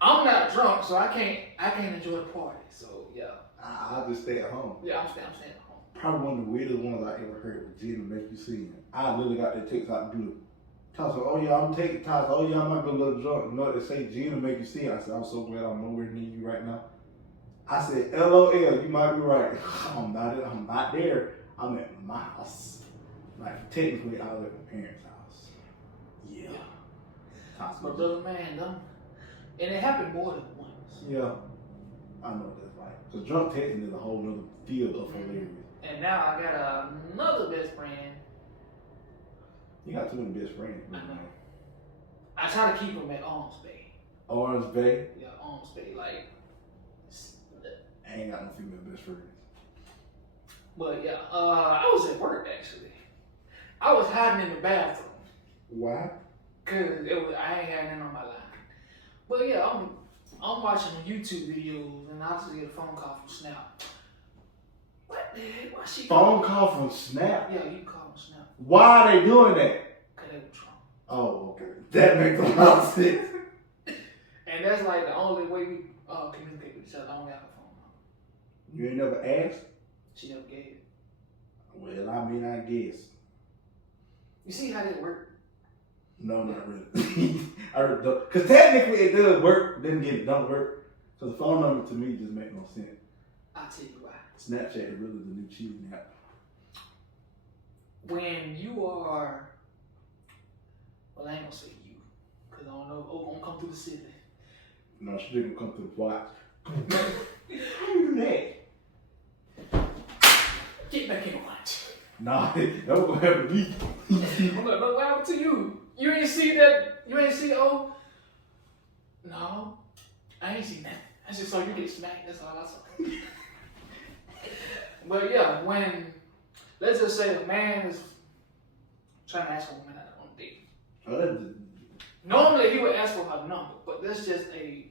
I'm not drunk, so I can't enjoy the party. So yeah. I'll just stay at home. Yeah, I'm staying at home. Probably one of the weirdest ones I ever heard was Gina make you sing. I literally got that text out the blue. Tyler said, oh yeah, I'm taking Tyler. Oh yeah, I might be a little drunk. You know what they say, Gina make you sing. I said, I'm so glad I'm nowhere near you right now. I said, LOL, you might be right. I'm not there. I'm at my house. Like technically I was at my parents' house. Yeah. My brother, man, them. And it happened more than once. Yeah. I know what that's like. Because drunk texting is a whole other field of hilarious. And now I got another best friend. You got too many best friends. I know. I try to keep them at Arms Bay. Orange Bay? Yeah, Arms Bay. Like, I ain't got no female best friends. But yeah, I was at work actually. I was hiding in the bathroom. Why? Cause I ain't had nothing on my line. But yeah, I'm watching YouTube videos and I just get a phone call from Snap. What the heck? Why she phone call from Snap? Yeah, you call from Snap. Why are they doing that? Cause they were drunk. Oh, okay. That makes a lot of sense. And that's like the only way we communicate with each other. I don't have a phone number. You ain't never asked? She never gave it. Well, I mean, I guess. You see how that work? No, not really. Because technically it does work, then again, it don't work. So the phone number to me just makes no sense. I'll tell you why. Snapchat is really the new cheating app. When you are, well, I ain't gonna say you, because I don't know if O gonna come through the city. No, she didn't come to the watch. How you do that? Get back in the watch. Nah, that was gonna happen to me. I'm like, what happened to you? You ain't see that? You ain't see O? No, I ain't seen that. I just saw you get smacked. That's all I saw. But yeah, when, let's just say a man is trying to ask a woman out on a date. Oh, Normally he would ask for her number, but that's just a...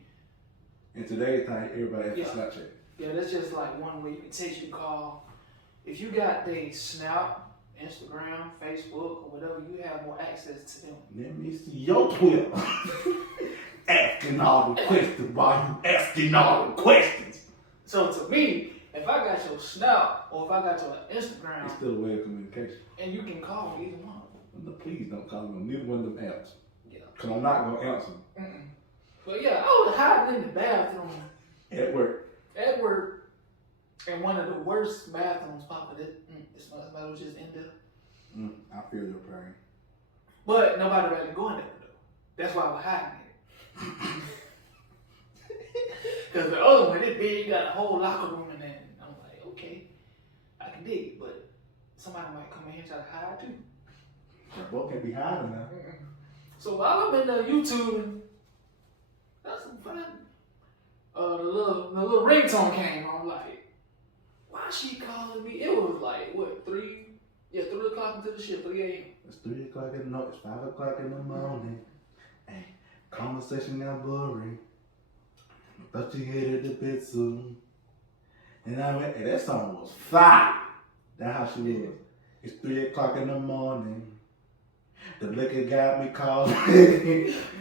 In today's time, everybody has Snapchat. Yeah, that's just like one way you can text, you call. If you got the Snap, Instagram, Facebook, or whatever, you have more access to them. Let me see your Twitter. Asking all the questions while you asking all the questions. So to me, if I got your Snap or if I got your Instagram, it's still a way of communication. And you can call me either one of them. No, please don't call me on neither one of them apps. Yeah. Because I'm not going to answer. But yeah, I was hiding in the bathroom. At work. At work. And one of the worst bathrooms popping it. Somebody was just in there. I feel your pain. But nobody really going there though. That's why I was hiding it. Because the other one, it big, you got a whole locker room in there. And I'm like, okay, I can dig it, but somebody might come in here and try to hide too. Both can be hiding now. So while I'm in the YouTube, that's some fun. The little ringtone came on. I'm like, why is she calling me? It was like, what, 3 o'clock into the shift, 3 a.m. It's 3 o'clock in the night, it's 5 o'clock in the morning. Hey, conversation got boring. Thought you headed a bit soon. And I went, hey, that song was fire. That's how she was. It's 3 o'clock in the morning. The liquor got me calling.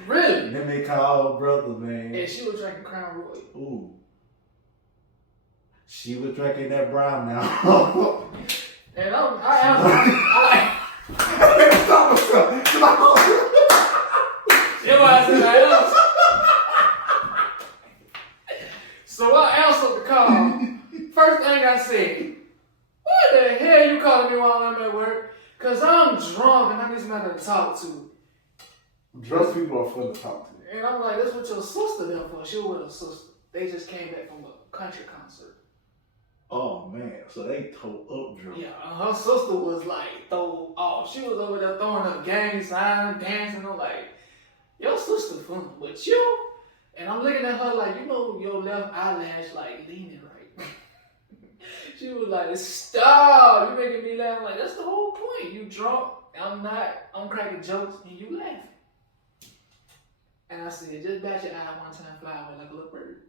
Really? Let me call brother, man. And she was drinking Crown Royal. Ooh. She was drinking that brown now. And I So I answered the call. First thing I said, what the hell you calling me while I'm at work? Cause I'm drunk and I need somebody to talk to. Drunk people are fun to talk to. And I'm like, that's what your sister there for. She was with her sister. They just came back from a country concert. Oh man, so they tore up drunk. Yeah, her sister was like, she was over there throwing up gang signs, dancing. I'm like, your sister fun, but you? And I'm looking at her like, you know, your left eyelash like leaning right. She was like, stop, you making me laugh. I'm like, that's the whole point. You drunk, I'm not, I'm cracking jokes, and you laughing. And I said, just bat your eye one time, fly away like a little bird.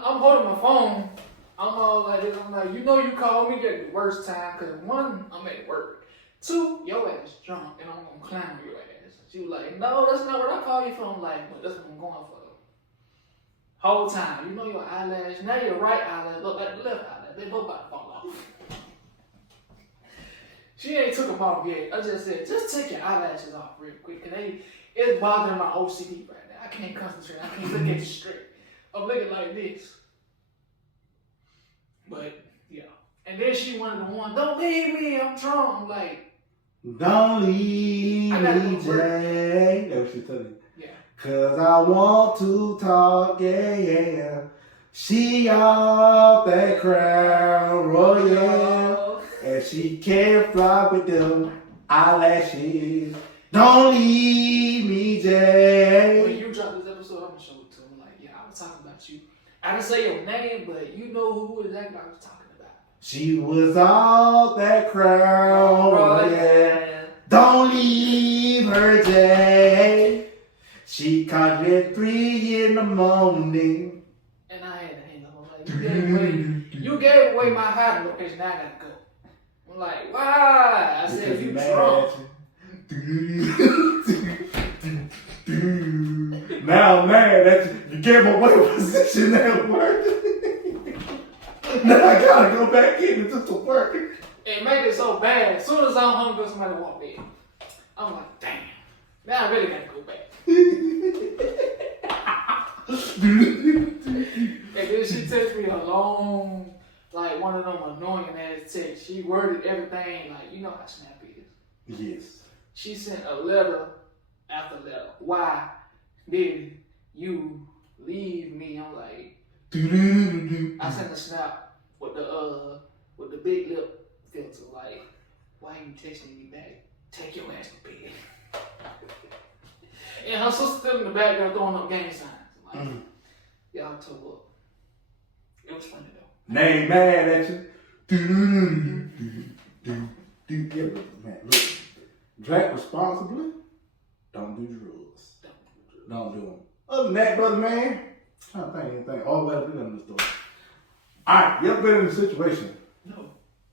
I'm holding my phone. I'm all like this. I'm like, you know, you called me at the worst time because one, I'm at work. Two, your ass drunk and I'm gonna climb on your ass. She was like, no, that's not what I call you for. I'm like, but that's what I'm going for. Whole time, you know your eyelash. Now your right eyelash look like the left eyelash. They both about to fall off. She ain't took them off yet. I just said, just take your eyelashes off real quick. Cause it's bothering my OCD right now. I can't concentrate. I can't look at you straight. I'm looking like this. But, yeah. And then she wanted the one, don't leave me, I'm drunk. I'm like, don't leave me, Jay. That's what she told me. Yeah. Cause I want to talk, yeah. She off that crown royal. And she can't fly with them eyelashes. Don't leave me, Jay. When you drop this episode, I'm gonna show it to him. Like, yeah, I was talking about you. I didn't say your name, but you know who exactly I was talking about. She was all that crown royal. Don't leave her, Jay. She caught me at 3 in the morning. And I had to hang up. I'm like, you gave away my hiding location. Now I gotta go. I'm like, why? I said, you drunk. Now I'm mad at you. You gave away a position at work. Now I gotta go back in and do some work. It make it so bad. As soon as I'm hungry, somebody walked in. I'm like, damn. Now I really gotta go back. And then she texted me a long, like one of them annoying ass texts. She worded everything like, you know how Snap is. Yes. She sent a letter after letter. Why did you leave me? I'm like, I sent a snap with the big lip filter. Like, why are you texting me back? Take your ass to bed. And her sister still in the back there throwing up gang signs. Like, y'all told up. It was funny though. They ain't mad at you. Yeah, man, look. Drink responsibly. Don't do drugs. Don't do them. Other than that, brother man, I'm trying to think anything. All the way to do in the story. Alright, you ever been in a situation? No.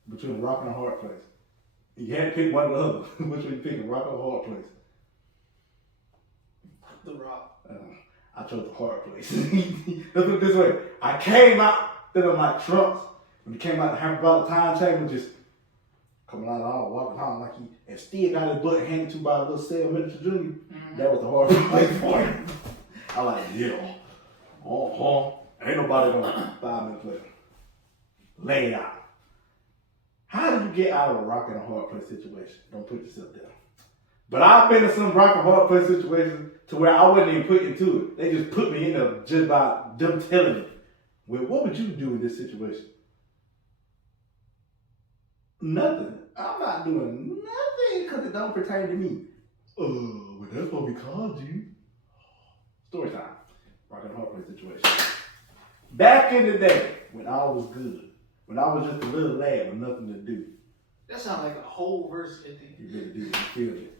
Between a rock and a hard place. You had to pick one or the other. Which one you pick, a rock or a hard place? The Rock. I chose the hard place. Let's put it this way. I came out feeling like Trunks when he came out the Hammer Ball time chamber, just coming out all walking around like he and still got his butt handed to by a little Sale Miniature Junior. That was the hard place for him. I like, yeah. Ain't nobody gonna 5 minutes later. Lay it out. How do you get out of a rock and a hard place situation? Don't put yourself there. But I've been in some rock and hard place situations to where I wasn't even put into it. They just put me in there just by them telling me. Well, what would you do in this situation? Nothing. I'm not doing nothing because it don't pertain to me. Well, that's what we called you. Story time. Rock and hard place situation. Back in the day, when I was good, when I was just a little lad with nothing to do. That sounds like a whole verse. You really do. You feel it.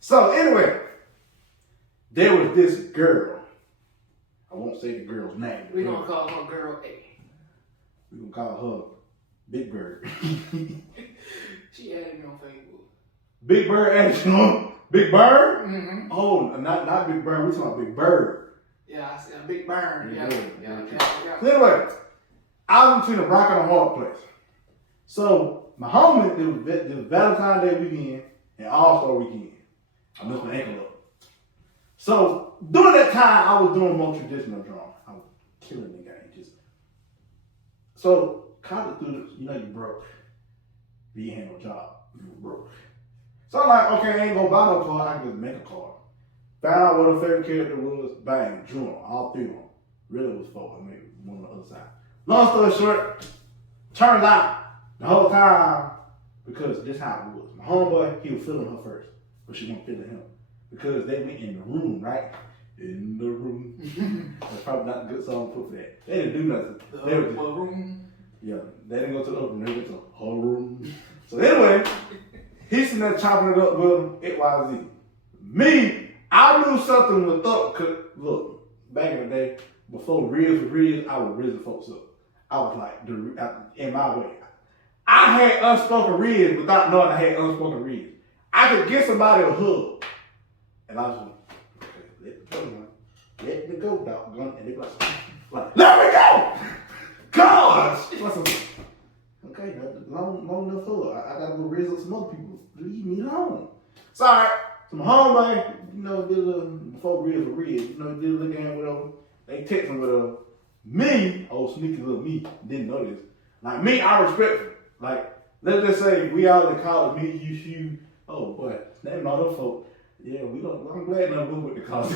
So anyway, there was this girl. I won't say the girl's name. We're going to call her Girl A. We're going to call her Big Bird. She added me on Facebook. Big Bird added you on? Big Bird? Mm-hmm. Oh, not Big Bird. We're talking about Big Bird. Yeah, I said Big Bird. Yeah. So anyway, I was between a rock and a hard place. So my homie, it was Valentine's Day weekend and All-Star weekend. I messed my ankle up. So during that time, I was doing more traditional drawing. I was killing the game. So college students, you know you broke. You ain't had no job. You were broke. So I'm like, okay, I ain't gonna buy no card. I can just make a card. Found out what her favorite character was. Bang, drew them. All 3 of them. Really was 4. I made one on the other side. Long story short, turns out the whole time, because this how it was. My homeboy, he was feeling her first. but she won't feel him because they went in the room, right? In the room. That's probably not a good song to put for that. They didn't do nothing. They were just, room. yeah, they didn't go to the upper room. They went to her room. So anyway, he's sitting there chopping it up with him, XYZ. Me, I knew something was up. Cause look, back in the day, before reels was reels, I would rizzle folks up. I was like, in my way. I had unspoken reels without knowing I had unspoken reels. I could give somebody a hug, and I was like, okay, let it go, man. Let it go, dog. And they be like, let me go! Gosh! Okay, long enough hug. I gotta go rizzle some other people. Leave me alone. Sorry. Some homeboy, did a little, before reels were reels, did a little game, whatever. They text me, whatever. Me, old sneaky little me, didn't know this. Like me, I respect him. Like, let's just say we all in college, me, you, oh boy, that mother folk. Yeah, I'm glad I'm good with the college.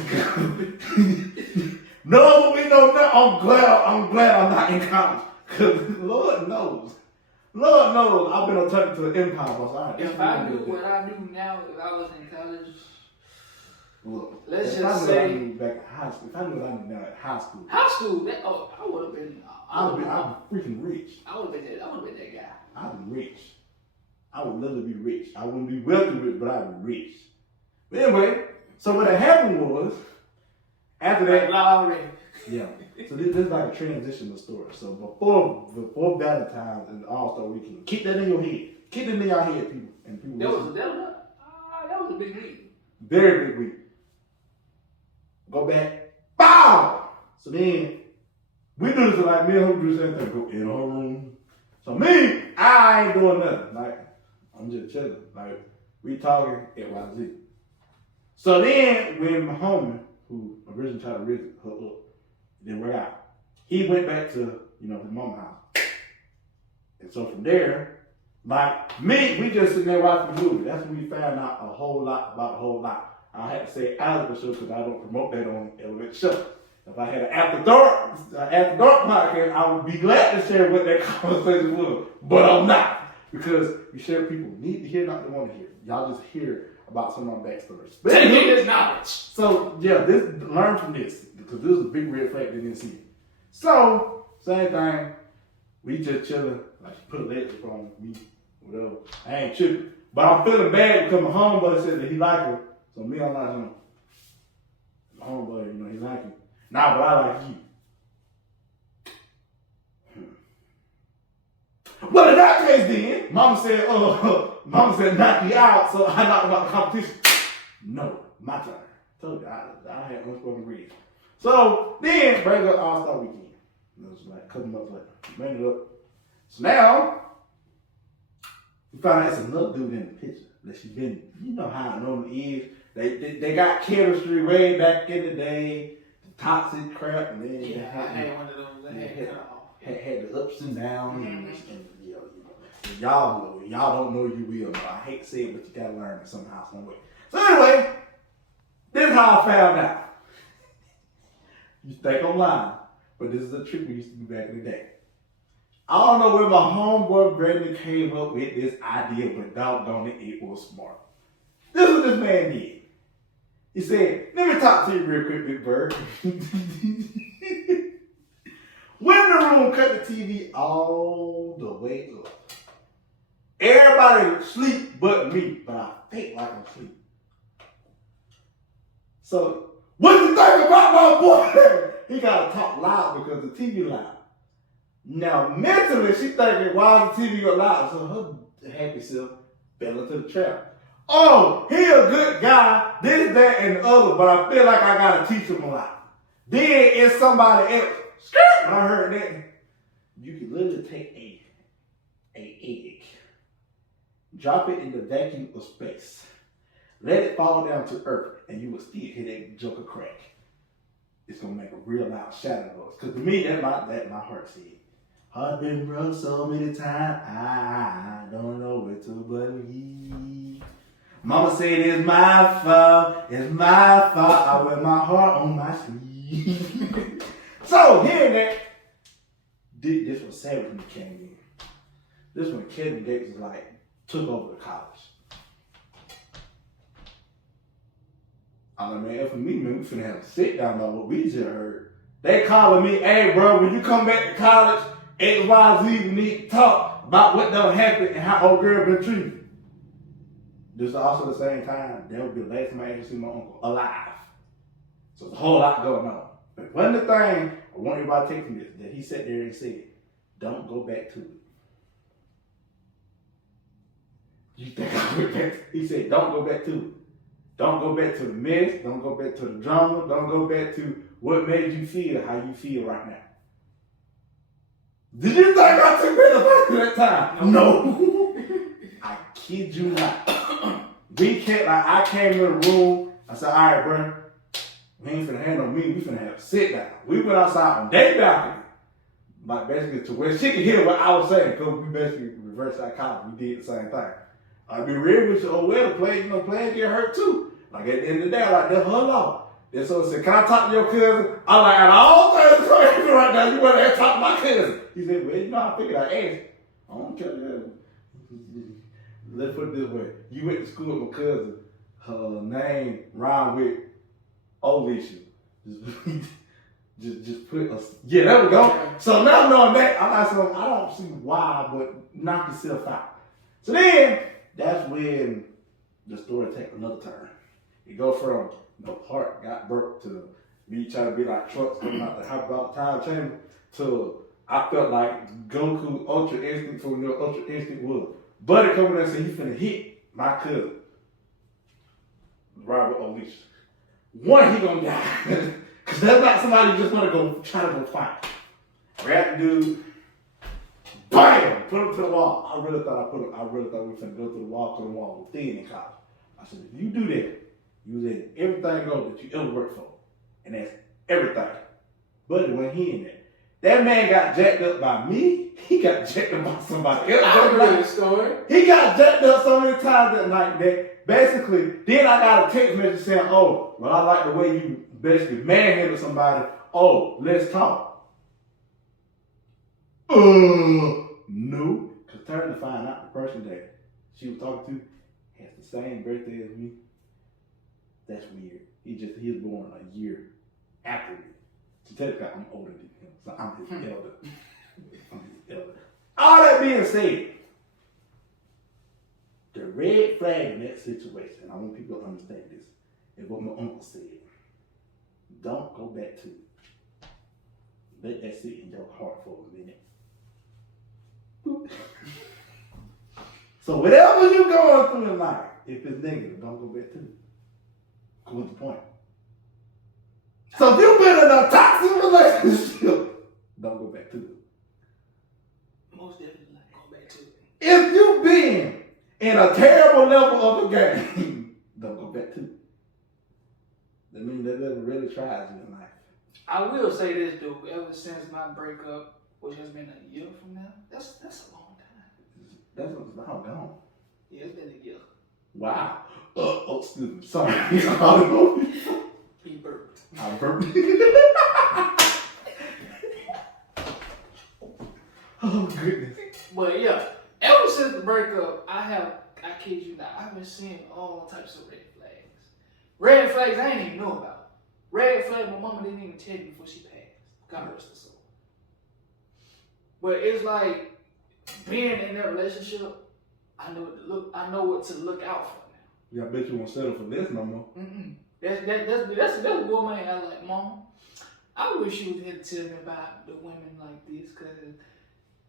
No, we know that. I'm glad I'm not in college. Cause Lord knows, I've been on turn to an empire boss. Right, if I knew what I knew now, if I was in college, look, let's just say, I knew back in high school. If I knew what I knew now at high school. I would have been. I'm freaking rich. I would have been that guy. I'm rich. I would literally be rich. I wouldn't be wealthy rich, but I'd be rich. But anyway, so what had happened was, after that, already. yeah. So this is like a transitional story. So before Valentine's and All-Star Weekend, keep that in your head. Keep that in your head, people. And people That was a big week. Very big week. Go back. Bow! So then, we do this like me and her do the same thing. Go in her room. So me, I ain't doing nothing. Like, I'm just chilling. Like, we talking XYZ. So then, when my homie, who originally tried to raise her up, didn't work out. He went back to, his mama's house. And so from there, like me, we just sitting there watching the movie. That's when we found out a whole lot about a whole lot. I had to say out of the show because I don't promote that on Elevate Show. If I had an after dark podcast, I would be glad to share what that conversation was. But I'm not. Because we share people need to hear, not they want to hear. Y'all just hear about some of my backstories. But take this knowledge. So yeah, learn from this. Because this is a big red flag they didn't see it. So, same thing. We just chilling. Like she put legs on me, whatever. I ain't tripping. But I'm feeling bad because my homeboy said that he liked her. So me, I'm like him. My homeboy, he like you. Nah, but I like you. Well, in that case then, Mama said knock you out, so I knocked him out the competition. No, my turn. Told you, I had unspoken reason. So then, bring up All-Star Weekend. It was like a couple months later. Bring it up. So now, we found out it's another dude in the picture that she been, you know how it normally is. They got chemistry way back in the day, the toxic crap, and then I had one of those. Had the ups and downs, and y'all don't know you will. But I hate to say it, but you gotta learn it somehow, some way. So anyway, this is how I found out. You think I'm lying, but this is a trick we used to do back in the day. I don't know where my homeboy Brandon came up with this idea, but doggone it was smart. This is what this man did. He said, let me talk to you real quick, Big Bird. When the room cut the TV all the way up. Everybody sleep but me, but I think like I'm asleep. So, what you think about my boy? He gotta talk loud because the TV loud. Now, mentally, she thinking, why is the TV so loud? So her happy self fell into the trap. Oh, he a good guy, this, that, and the other, but I feel like I gotta teach him a lot. Then it's somebody else. When I heard that, you can literally take a egg, drop it in the vacuum of space, let it fall down to earth, and you will still hear that joker crack. It's gonna make a real loud shatter noise. Cause to me, that my heart said, I've been broke so many times, I don't know where to believe. Mama said it's my fault, I wear my heart on my sleeve. So, hearing that, this was sad when he came in. This when Kevin Gates was like, took over the college. I'm like, man, for me, man, we finna have a sit down about what we just heard. They calling me, hey, bro, when you come back to college, X, Y, Z, we need to talk about what done happened and how old girl been treated. This is also the same time, that would be the last time I ever see my uncle alive. So there's a whole lot going on. But one of the things I want everybody to take from this, that he sat there and said, don't go back to it. You think I went back? He said, don't go back to it. Don't go back to the mess. Don't go back to the drama. Don't go back to what made you feel how you feel right now. Did you think I took that at that time? No. I kid you not. I came in the room. I said, all right, bro. We ain't finna handle me. We finna have a sit down. We went outside on their balcony. Like basically to where she could hear what I was saying. Because we basically reverse psychology. We did the same thing. I be real with you. Oh, well, players get hurt too. Like at the end of the day, like, that's her law. Then so I said, can I talk to your cousin? I'm like, out of all things crazy right now, you want to talk to my cousin. He said, well, you know, I figured I asked. I don't care. Let's put it this way. You went to school with my cousin. Her name rhymed with Alicia. Just put us. Yeah, there we go. So now knowing that, I don't see why, but knock yourself out. So then, that's when the story takes another turn. It goes from the heart got burnt to me trying to be like trucks coming out the how about time chamber to I felt like Goku Ultra Instinct from what Ultra Instinct was. Buddy coming there and said he finna hit my cousin, Robert Alicia. One, he gonna die. Cause that's not somebody you just wanna go try to go fight. Grab the dude, bam, put him to the wall. I really thought we were finna go to the wall with thin in college. I said, if you do that, you let everything go that you ever worked for. And that's everything. Buddy went he in there. That man got jacked up by me. He got jacked up by somebody else. I remember the story. He got jacked up so many times that night that basically, then I got a text message saying, oh, well, I like the way you basically manhandled somebody. Oh, let's talk. No. Because turn to find out the person that she was talking to has the same birthday as me. That's weird. He was born a year after me. So technically, I'm older than him. So I'm his elder. All that being said, the red flag in that situation, I want people to understand this, is what my uncle said. Don't go back to it. Let that sit in your heart for a minute. So whatever you're going through in life, if it's negative, don't go back to it. What's the point? So if you've been in a toxic relationship, don't go back to it. Most definitely not go back to it. If you've been in a terrible level of a game, don't go back to it. That means that level really tries you in life. I will say this though, ever since my breakup, which has been a year from now, that's a long time. That's how gone. Yeah, it's been a year. Wow. Excuse me. Sorry. He burped. I burped. Oh goodness. But yeah, ever since the breakup, I kid you not, I've been seeing all types of red flags. Red flags I didn't even know about. Red flag my mama didn't even tell me before she passed. God rest her soul. But it's like being in that relationship, I know what to look out for now. Yeah, I bet you won't settle for this no more. That's a woman I like, Mom. I wish you was here to tell me about the women like this, cause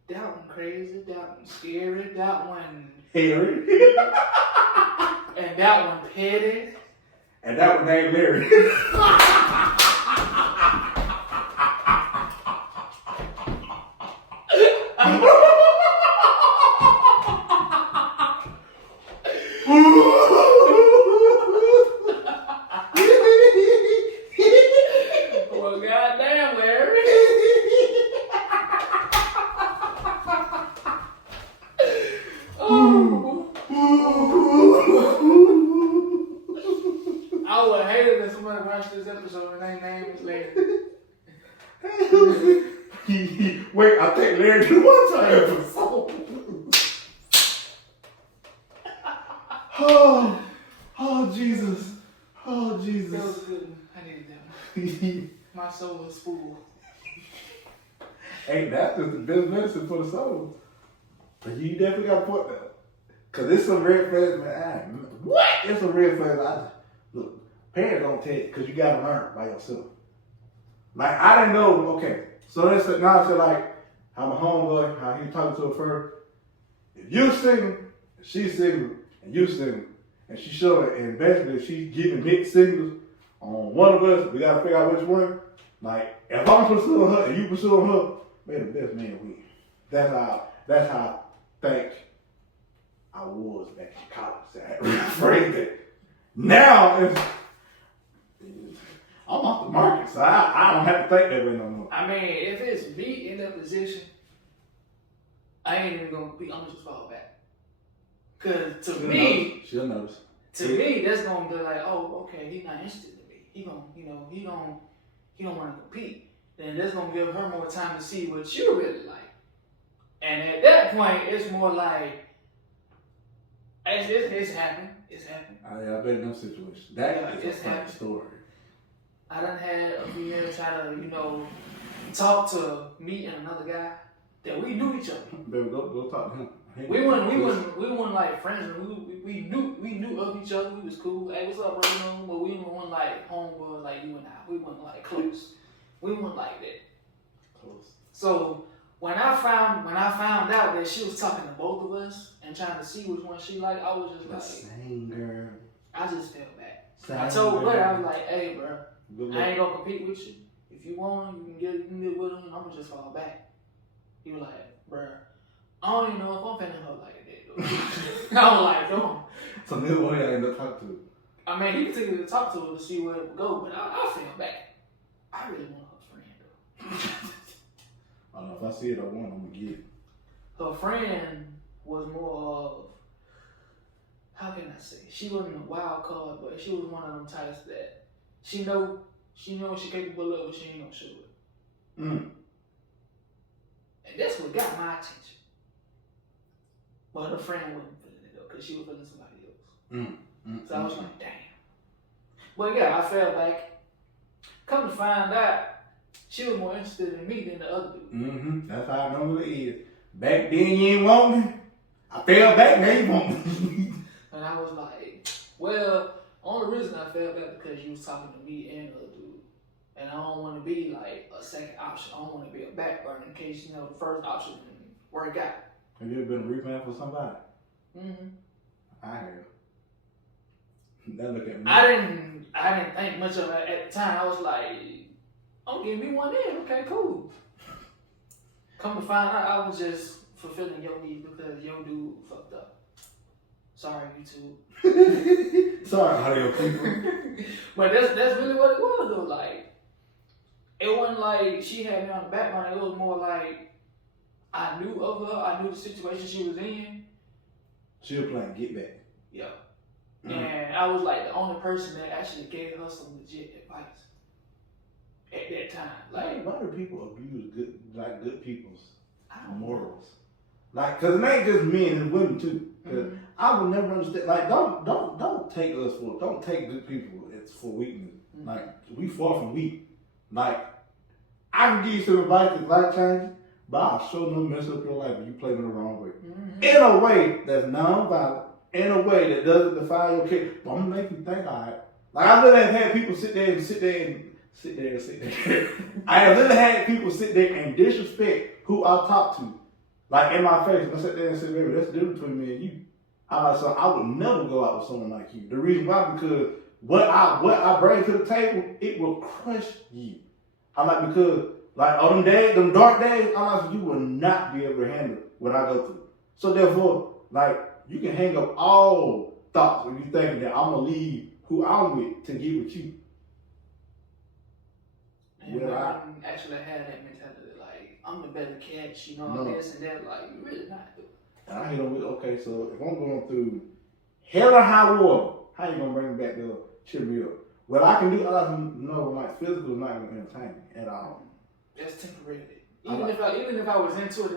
that one crazy, that one scary, that one hairy, and that one petty, and that one named Larry. Well, goddamn, Larry. I would hate it if somebody watched this episode and their name is Larry. Wait, I think Larry did watch our episode. Oh, Jesus. Oh, Jesus. That was a good one. I needed that one. My soul was full. Hey, that's just the best medicine for the soul. But you definitely got to point that. Because it's some red flags, man. What? It's some red flags. Look, parents don't tell you because you got to learn by yourself. Like, I didn't know, okay. So now I said, like, how my homeboy, how he talking to her first. If you single, she's single, and you single, and she showing, and basically she's giving mixed signals on one of us, we got to figure out which one. Like, if I'm pursuing her and you pursuing her, may the best man win. That's how I think I was back in college. I had to rephrase it. Now I'm off the market, so I don't have to think that way no more. I mean, if it's me in that position, I ain't even gonna be. I'm just fall back. Cause to me, she'll notice. To me, that's gonna be like, oh, okay, he's not interested in me. He don't want to compete. Then that's gonna give her more time to see what you really like. And at that point, it's more like, it's happened. It's happened. I've been in those situations. That is a funny story. I done had a female try to, talk to me and another guy that we knew each other. Baby, go talk to him. We weren't like friends. We knew of each other. We was cool. Hey, what's up, bro? But we weren't like homeboys like you and I. We weren't like close. We weren't like that. Close. So when I found out that she was talking to both of us and trying to see which one she liked, I was just the like, same girl. I just fell back. Same I told girl. her, I was like, hey, bro, I ain't gonna compete with you. If you want, you can get with him. I'm gonna just fall back. He was like, bro, I don't even know if I'm feeling her like that. I was like, no. So this one I ended up talking to. I mean, he continued to talk to her to see where it would go, but I fell back. I really want her friend, though. I don't know if I see it, I want, I'm gonna get it. Her friend was more of, how can I say? She wasn't a wild card, but she was one of them types that she know what she capable of, but she ain't gonna show it. And that's what got my attention. But her friend wasn't feeling it though, because she was feeling somebody else. So I was like, damn. But yeah, I fell back. Come to find out, she was more interested in me than the other dude. That's how I know it is. Back then you ain't want me. I fell back, now you want me. And I was like, well, only reason I fell back because you was talking to me and the other dude. And I don't want to be like a second option. I don't want to be a back burner in case, the first option didn't work out. Have you ever been a rebound for somebody? I have. That look at me. I didn't think much of it at the time. I was like, oh, give me one in. Okay, cool. Come to find out, I was just fulfilling your needs because your dude fucked up. Sorry, YouTube. Sorry, audio people. But that's really what it was though. Like, it wasn't like she had me on the back burner. It was more like I knew of her. I knew the situation she was in. She was playing get back. Yeah. And I was like the only person that actually gave her some legit advice at that time. Like, why do people abuse good people's morals? Like, cause it ain't just men and women too. Cause I would never understand. Like, don't take good people for weakness. Like, we far from weak. Like, I can give you some advice that's life changing, but I'll sure no mess up your life if you play me the wrong way. In a way that's non-violent. In a way that doesn't define your character, but I'm gonna make you think, alright. Like, I literally have had people sit there. I have literally had people sit there and disrespect who I talk to, like in my face. And I sit there and say, baby, that's the difference between me and you. So I would never go out with someone like you. The reason why, because what I bring to the table, it will crush you. Because on them dark days, you will not be able to handle what I go through. So therefore, you can hang up all thoughts when you're thinking that I'm going to leave who I'm with to get with you. And I actually had that mentality, like, I'm the better catch, this and that, like, you really not doing. And I hit them with, okay, so if I'm going through hell or high water, how you going to bring me back to cheer me up? Well, I can do other physical is not going to entertain me at all. That's temporary. Even if I was into it,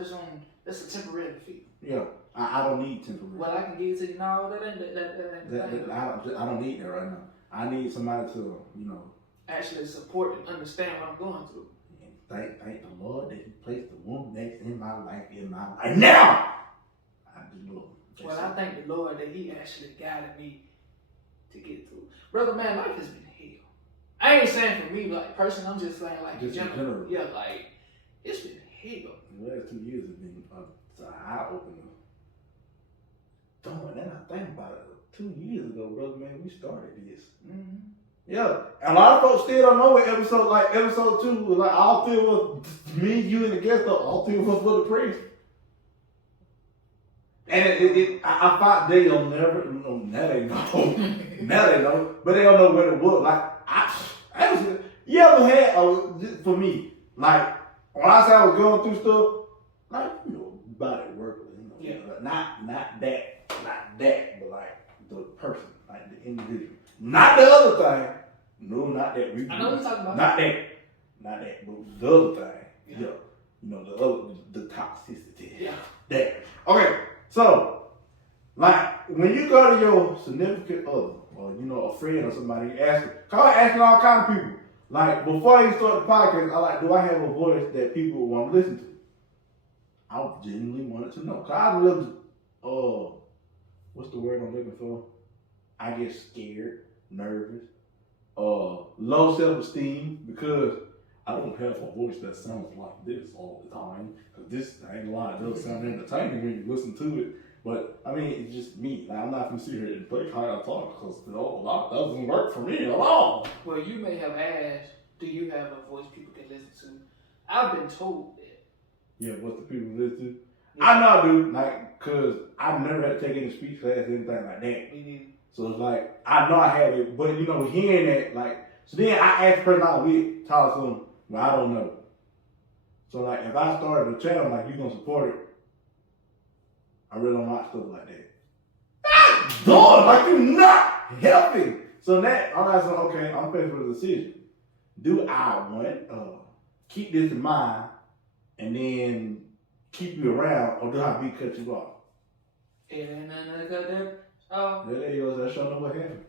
that's a temporary feat. Yeah. I don't need temporary. Well, I can give it to you now. That ain't I don't need that right now. I need somebody to, actually support and understand what I'm going through. And thank the Lord that He placed the woman that's in my life now. I just love Him. Well, I thank the Lord that He actually guided me to get through. Brother, man, life has been hell. I ain't saying for me, like, personally, I'm just saying, like, just in general. Yeah, like, it's been hell. The last 2 years have been an eye-opener. Darn, then I think about it. 2 years ago, brother, man, we started this. Mm-hmm. Yeah, and a lot of folks still don't know what episode 2 was like. All three of us, me, you, and the guest, all three of us were depressed. And I thought they don't never, now they know, now they know, but they don't know what it was. Like, you ever had, for me, like, when I said I was going through stuff, like, body work, yeah. Not that, but like the person, like the individual. Not the other thing. No, not that. I know what you're talking about. Not that, but the other thing. Yeah. The toxicity. Yeah. That. Okay, so, like, when you go to your significant other, or, a friend or somebody, you asking all kinds of people. Like, before you start the podcast, do I have a voice that people want to listen to? I genuinely wanted to know. Cause I live, what's the word I'm looking for? I get scared, nervous, low self-esteem because I don't have a voice that sounds like this all the time. Cause this, I ain't gonna lie, it does sound entertaining when you listen to it. But I mean, it's just me. Like, I'm not gonna sit here and play how I talk because a lot doesn't work for me at all. Well, you may have asked, do you have a voice people can listen to? I've been told that. Yeah, what's the people listen to? Yeah. I know, dude. Like, cause I've never had to take any speech class or anything like that. Me neither. So it's like, I know I have it, but hearing that, like, so then I asked the person I was with, tell them, well, I don't know. So like, if I started a channel, like, you gonna support it, I really don't like stuff like that. Dog, like, you're not helping. So that, I'm like, okay, I'm faced with a decision. Do I want keep this in mind and then keep you around, or do I cut you off? It ain't nothing to cut there. Oh. There you go, that's showing what happened.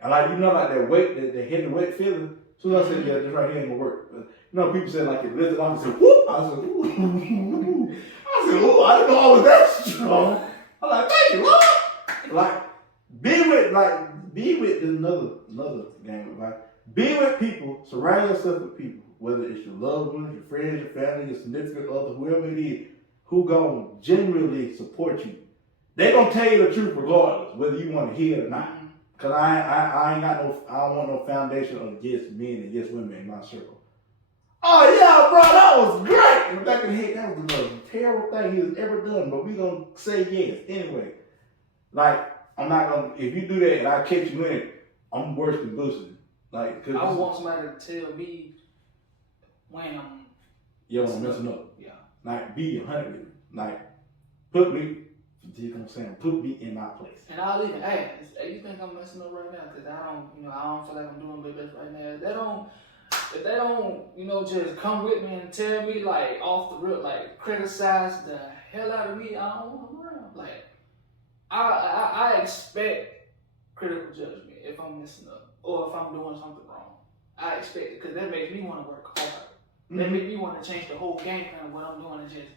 And like, like that weight, that heavy weight feeling, as soon as I said, yeah, this right here ain't gonna work. People said like it lifted off and said, whoop! I said, ooh. I said, ooh, I didn't know I was that strong. I'm like, thank you, Lord. Like, be with another game of advice. Be with people, surround yourself with people, whether it's your loved ones, your friends, your family, your significant other, whoever it is, who gonna genuinely support you. They gonna tell you the truth regardless, whether you want to hear it or not. Cause I don't want no foundation of yes men and yes women in my circle. Oh yeah, bro, that was great. In the back of the head, that was the most terrible thing he has ever done, but we gonna say yes anyway. Like, I'm not gonna, if you do that and I catch you in it, I'm worse than boosting. Like, cause I want somebody to tell me when I'm messing up. Yeah. Like, be 100. Like, put me in my place. And I'll even ask, hey, you think I'm messing up right now? Because I don't feel like I'm doing my best right now. If they don't, just come with me and tell me, like, off the rip, like, criticize the hell out of me, I don't want them around. Like, I expect critical judgment if I'm messing up or if I'm doing something wrong. I expect it because that makes me want to work harder. Mm-hmm. That makes me want to change the whole game plan of what I'm doing and just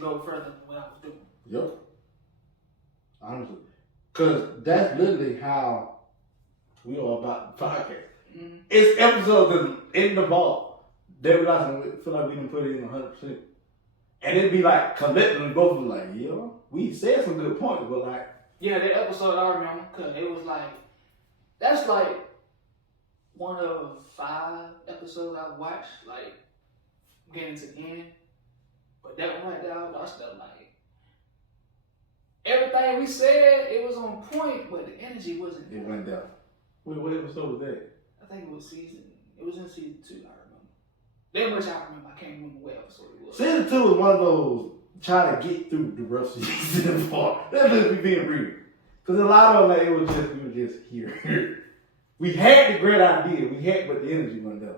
go further than what I was doing. Yep. Honestly. Because that's literally how we are about the podcast. Mm-hmm. It's episodes in the vault. They feel like we can put it in 100%. And it'd be like collectively both of like, we said some good points, but like. Yeah, that episode I remember, because it was like, that's like one of 5 episodes I've watched, like, getting to the end. But that one right there, I watched that like, everything we said, it was on point, but the energy wasn't. It went down. Wait, what episode was that? I think it was in season 2, I remember. That much I remember, I can't remember what episode it was. Season 2 was one of those, trying to get through the rough season part. That's just me being real. Because a lot of them, like, we were just here. We had the great idea, but the energy went down.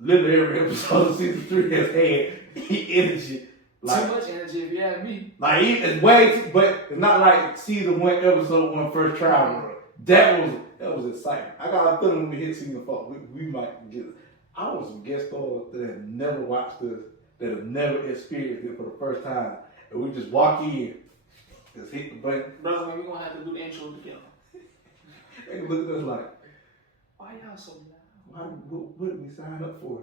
Literally every episode of season 3 has had the energy Like, too much energy if you ask me. Like it's way too, but it's not like season 1, episode 1, first trial. Bro. That was exciting. I got a feeling when we hit season 4, we might get it. I was some guest stars that have never watched this, that have never experienced it for the first time, and we just walk in, just hit the button. Brother, man, we gonna have to do the intro together. They can look at us like, why y'all so loud? what did we sign up for?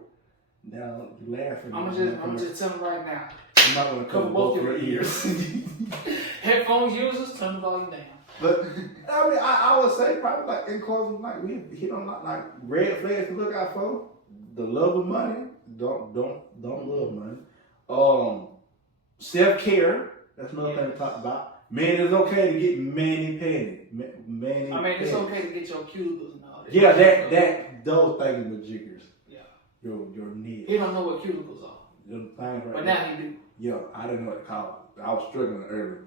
Now you laughing. I'm just telling right now. I'm not gonna cover both your ears. Headphones users, turn the volume down. But I mean, I would say probably like in closing, like we hit on like red flags to look out for. The love of money. Don't love money. Self-care. That's another thing to talk about. Man, it's okay to get mani-pedi. It's okay to get your cuticles and all that. Yeah, those things are jiggers. Yeah. Your knee. He don't know what cuticles are. Them things right but there. now he do. Yeah, I didn't know what to call it. I was struggling early.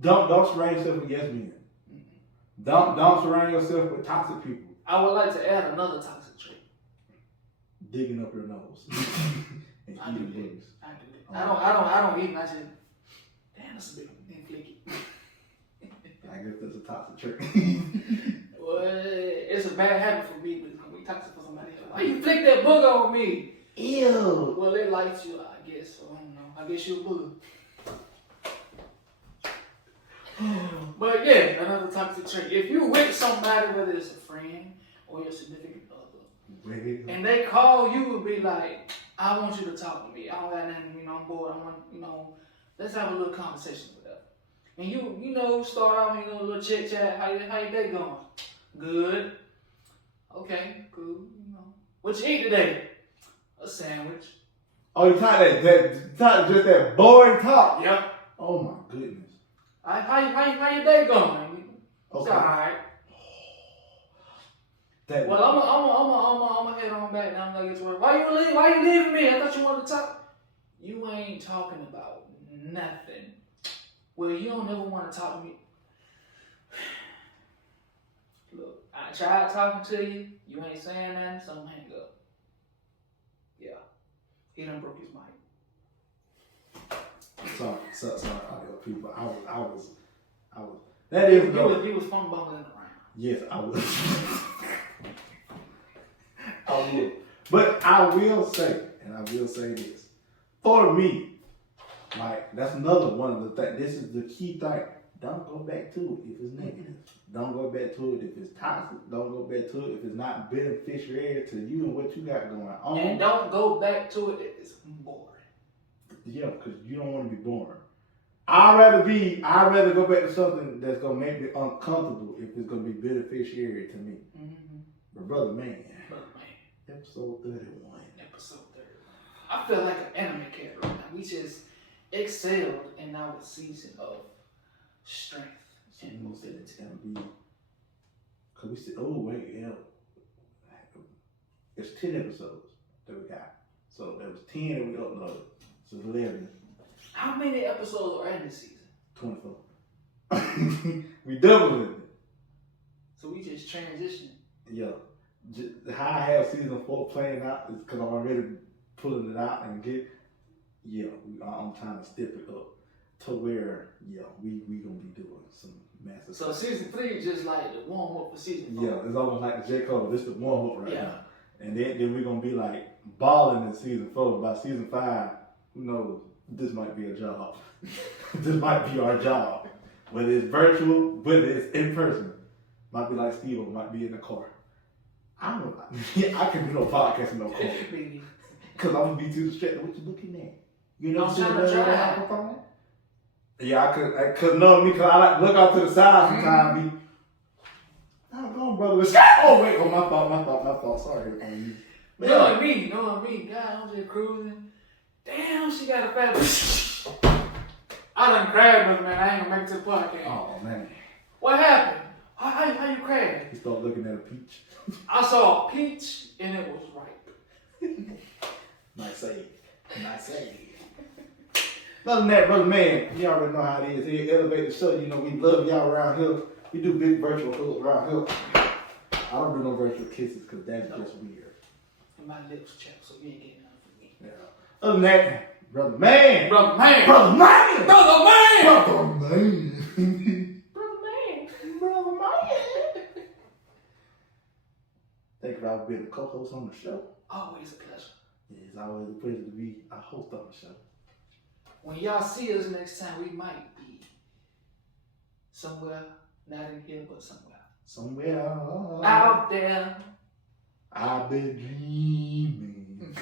Don't surround yourself with yes men. Mm-hmm. Don't surround yourself with toxic people. I would like to add another toxic trait. Digging up your nose. And eating bugs. I do that. I don't eat. I just that's a bit inflicky. I guess that's a toxic trait. Well, it's a bad habit for me, but it's gonna be toxic for somebody else. Why you flick that bug on me? Ew. Well, it likes you, I guess. So I don't know. I guess you're a bug. But yeah, another toxic trait. If you with somebody, whether it's a friend or your significant other, and they call you and be like, I want you to talk to me. I don't got nothing, I'm bored. I want, let's have a little conversation with them. And you start out, a little chit chat. How your day going? Good. Okay, cool. What you eat today? A sandwich. Oh, you talk just that boring talk. Yep. Oh my goodness. How your day going? It's alright. Well, I'm head on back now. I'm gonna get to work. Why you leaving me? I thought you wanted to talk. You ain't talking about nothing. Well, you don't ever want to talk to me. Look, I tried talking to you. You ain't saying nothing, so I'm hang up. Yeah, he done broke his mic. Sorry, audio people. I was. That is he was fun bumbling around. Yes, I was. I would. But I will say this. For me, like, that's another one of the things. This is the key thing. Don't go back to it if it's negative. Don't go back to it if it's toxic. Don't go back to it if it's not beneficial to you and what you got going on. And don't go back to it if it's boring. Yeah, because you don't want to be boring. I'd rather go back to something that's gonna make me uncomfortable if it's gonna be beneficiary to me. Mm-hmm. But brother man. Episode 31. I feel like an anime character right now. We just excelled in our season of strength and mobility. Cause we said, it's 10 episodes that we got. So there was 10 that we uploaded. So 11. How many episodes are in this season? 24. We doubled it. So we just transitioned. Yeah. How I have season 4 playing out is because I'm already pulling it out and I'm trying to step it up to where, we gonna be doing some massive stuff. So season 3 is just like the warm up for season 4. Yeah, it's almost like the J. Cole. This is the warm up right now. And then we're gonna be like balling in season 4. By season 5, who knows? This might be a job. This might be our job. Whether it's virtual, whether it's in person. Might be like Steve, might be in the car. I can do no podcast in no car. Because I'm going to be too distracted. What you looking at? You know what I'm saying? Yeah, I could know me because I like to look out to the side sometimes. How's going, brother? Oh, wait. Oh, my fault. Sorry. You know what I mean? God, I'm just cruising. Damn, she got a fat. I done cried, but man, I ain't gonna make it to the podcast. Oh, man. What happened? How you cried? He started looking at a peach. I saw a peach and it was ripe. Nice save. Other than that, brother man, you already know how it is. Here, Elevate the Show. We love y'all around here. We do big virtual hugs around here. I don't do no virtual kisses because that's just weird. And my lips chapped, so you ain't getting nothing from me. Yeah. Other than that, Brother man. Brother man. Brother man. Brother man. Brother man. Brother man. Brother man. Thank you for being a co-host on the show. Always a pleasure. Yeah, it's always a pleasure to be a host on the show. When y'all see us next time, we might be somewhere, not in here, but somewhere. Somewhere Out there. I've been dreaming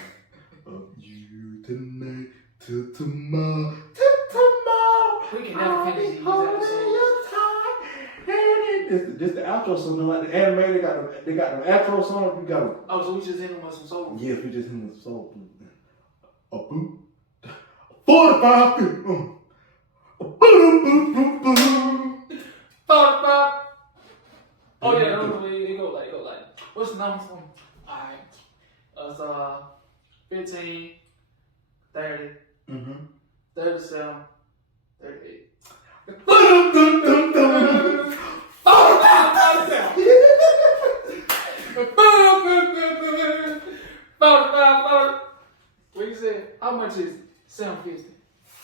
of you tonight till tomorrow. Till tomorrow. We can never finish these episodes. This the outro song. Like the anime, they got the outro song. You got. Oh, so we just ending with some soul. Yes, we just hit with soul. A boot. 45. Boom, boom, boom, boom. 45. Oh yeah, it go like. What's the number for? Alright. It's 15, 30, 37, 38. 45. What you say? How much is it? 750.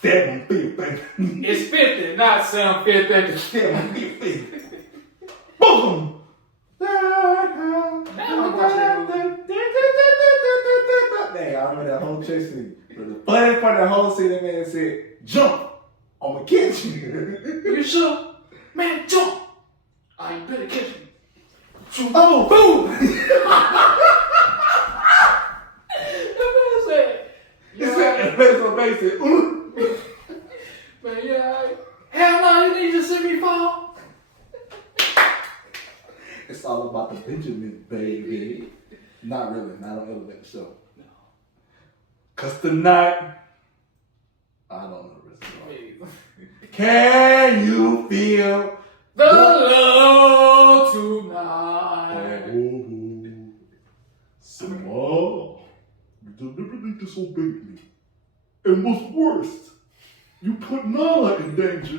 750. It's 50, not 750. 750. Boom. Dang, I remember that whole chase scene. But the funny part of the whole scene, that man said, jump, I'ma catch you. You sure? Man, jump! You better catch me. Oh, boom! The man said, He said, the man so basic. man, yeah. Hell no, you need to see me fall. It's all about the Benjamin, baby. Not really, not on Elevate the Show. No. Cause tonight, I don't know the rest of Wait. it. Can you feel The love tonight. oh, small? You deliberately disobeyed me. And what's worse, you put Nala in danger.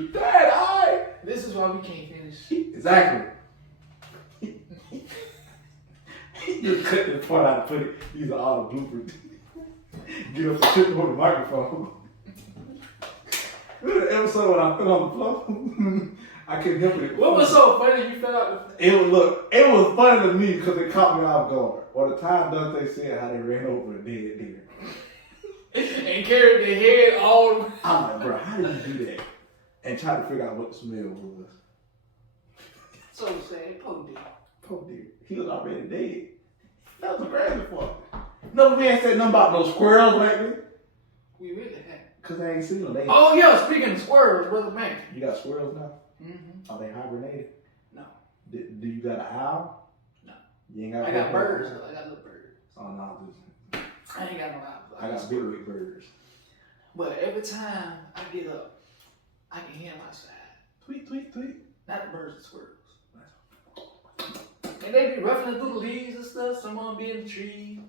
This is why we can't finish. Exactly. He just cut this part out and put it. These are all the bloopers. Get up and shit on the microphone. Remember the episode when I fell on the floor? I couldn't help it. What was so funny? You fell out the... It was funny to me because it caught me off guard. Or the time Dante said how they ran over a dead deer. and carried their head all... I'm like, bro, how did you do that? And try to figure out what the smell was. So sad. Poor dude. Poor deer. He was already dead. That was crazy for him. No man said nothing about no squirrels lately. We really had. Cause I ain't seen them. Oh yeah, speaking of squirrels, brother man. You got squirrels now? Mm-hmm. Are they hibernated? No. Do you got an owl? No. You ain't got. I got birds. I got little birds. Oh no, I ain't got no owls. I got big wig birds. But every time I get up, I can hear them outside. Tweet, tweet, tweet. Not the birds, the squirrels. And they be ruffling through the leaves and stuff. Some of them be in the tree.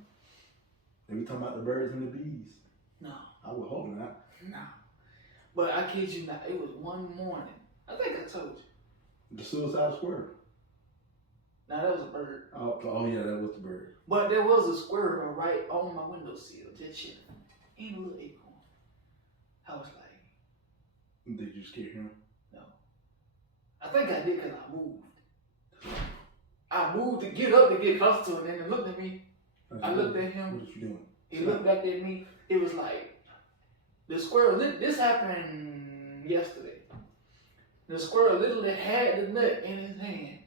Are we talking about the birds and the bees? No. I would hope not. No. But I kid you not, it was one morning. I think I told you. The suicide squirrel. Now that was a bird. Oh yeah, that was the bird. But there was a squirrel right on my windowsill, just chilling. In a little acorn. I was like, Did you scare him? no. I think I did because I moved. I moved to get up to get close to it, and it looked at me. I looked at him. What are you doing? He looked back at me. It was like, the squirrel, this happened yesterday. The squirrel literally had the nut in his hand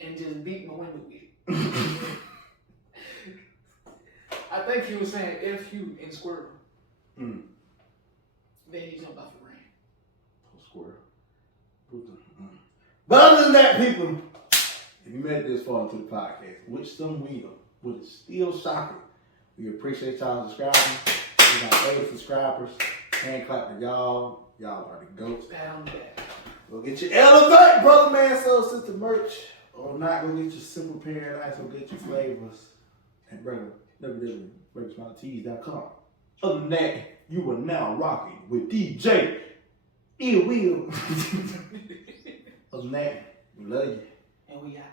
and just beat my window with it. I think he was saying F you in squirrel. Mm. Then he jumped off the ring. Oh, squirrel. But other than that, people, if you made it this far into the podcast, which some will, but it's still shocking. We appreciate y'all subscribing. We got 80 subscribers. Hand clap to y'all. Y'all are the goats. Pat on the back. Go get your Elevate, brother man, sell sister merch. Or not, go get your Simple Paradise. Go get your flavors. And www.breakersmileytees.com. Other than that, you are now rocking with DJ Ill Will. Other than that, we love you. And we out.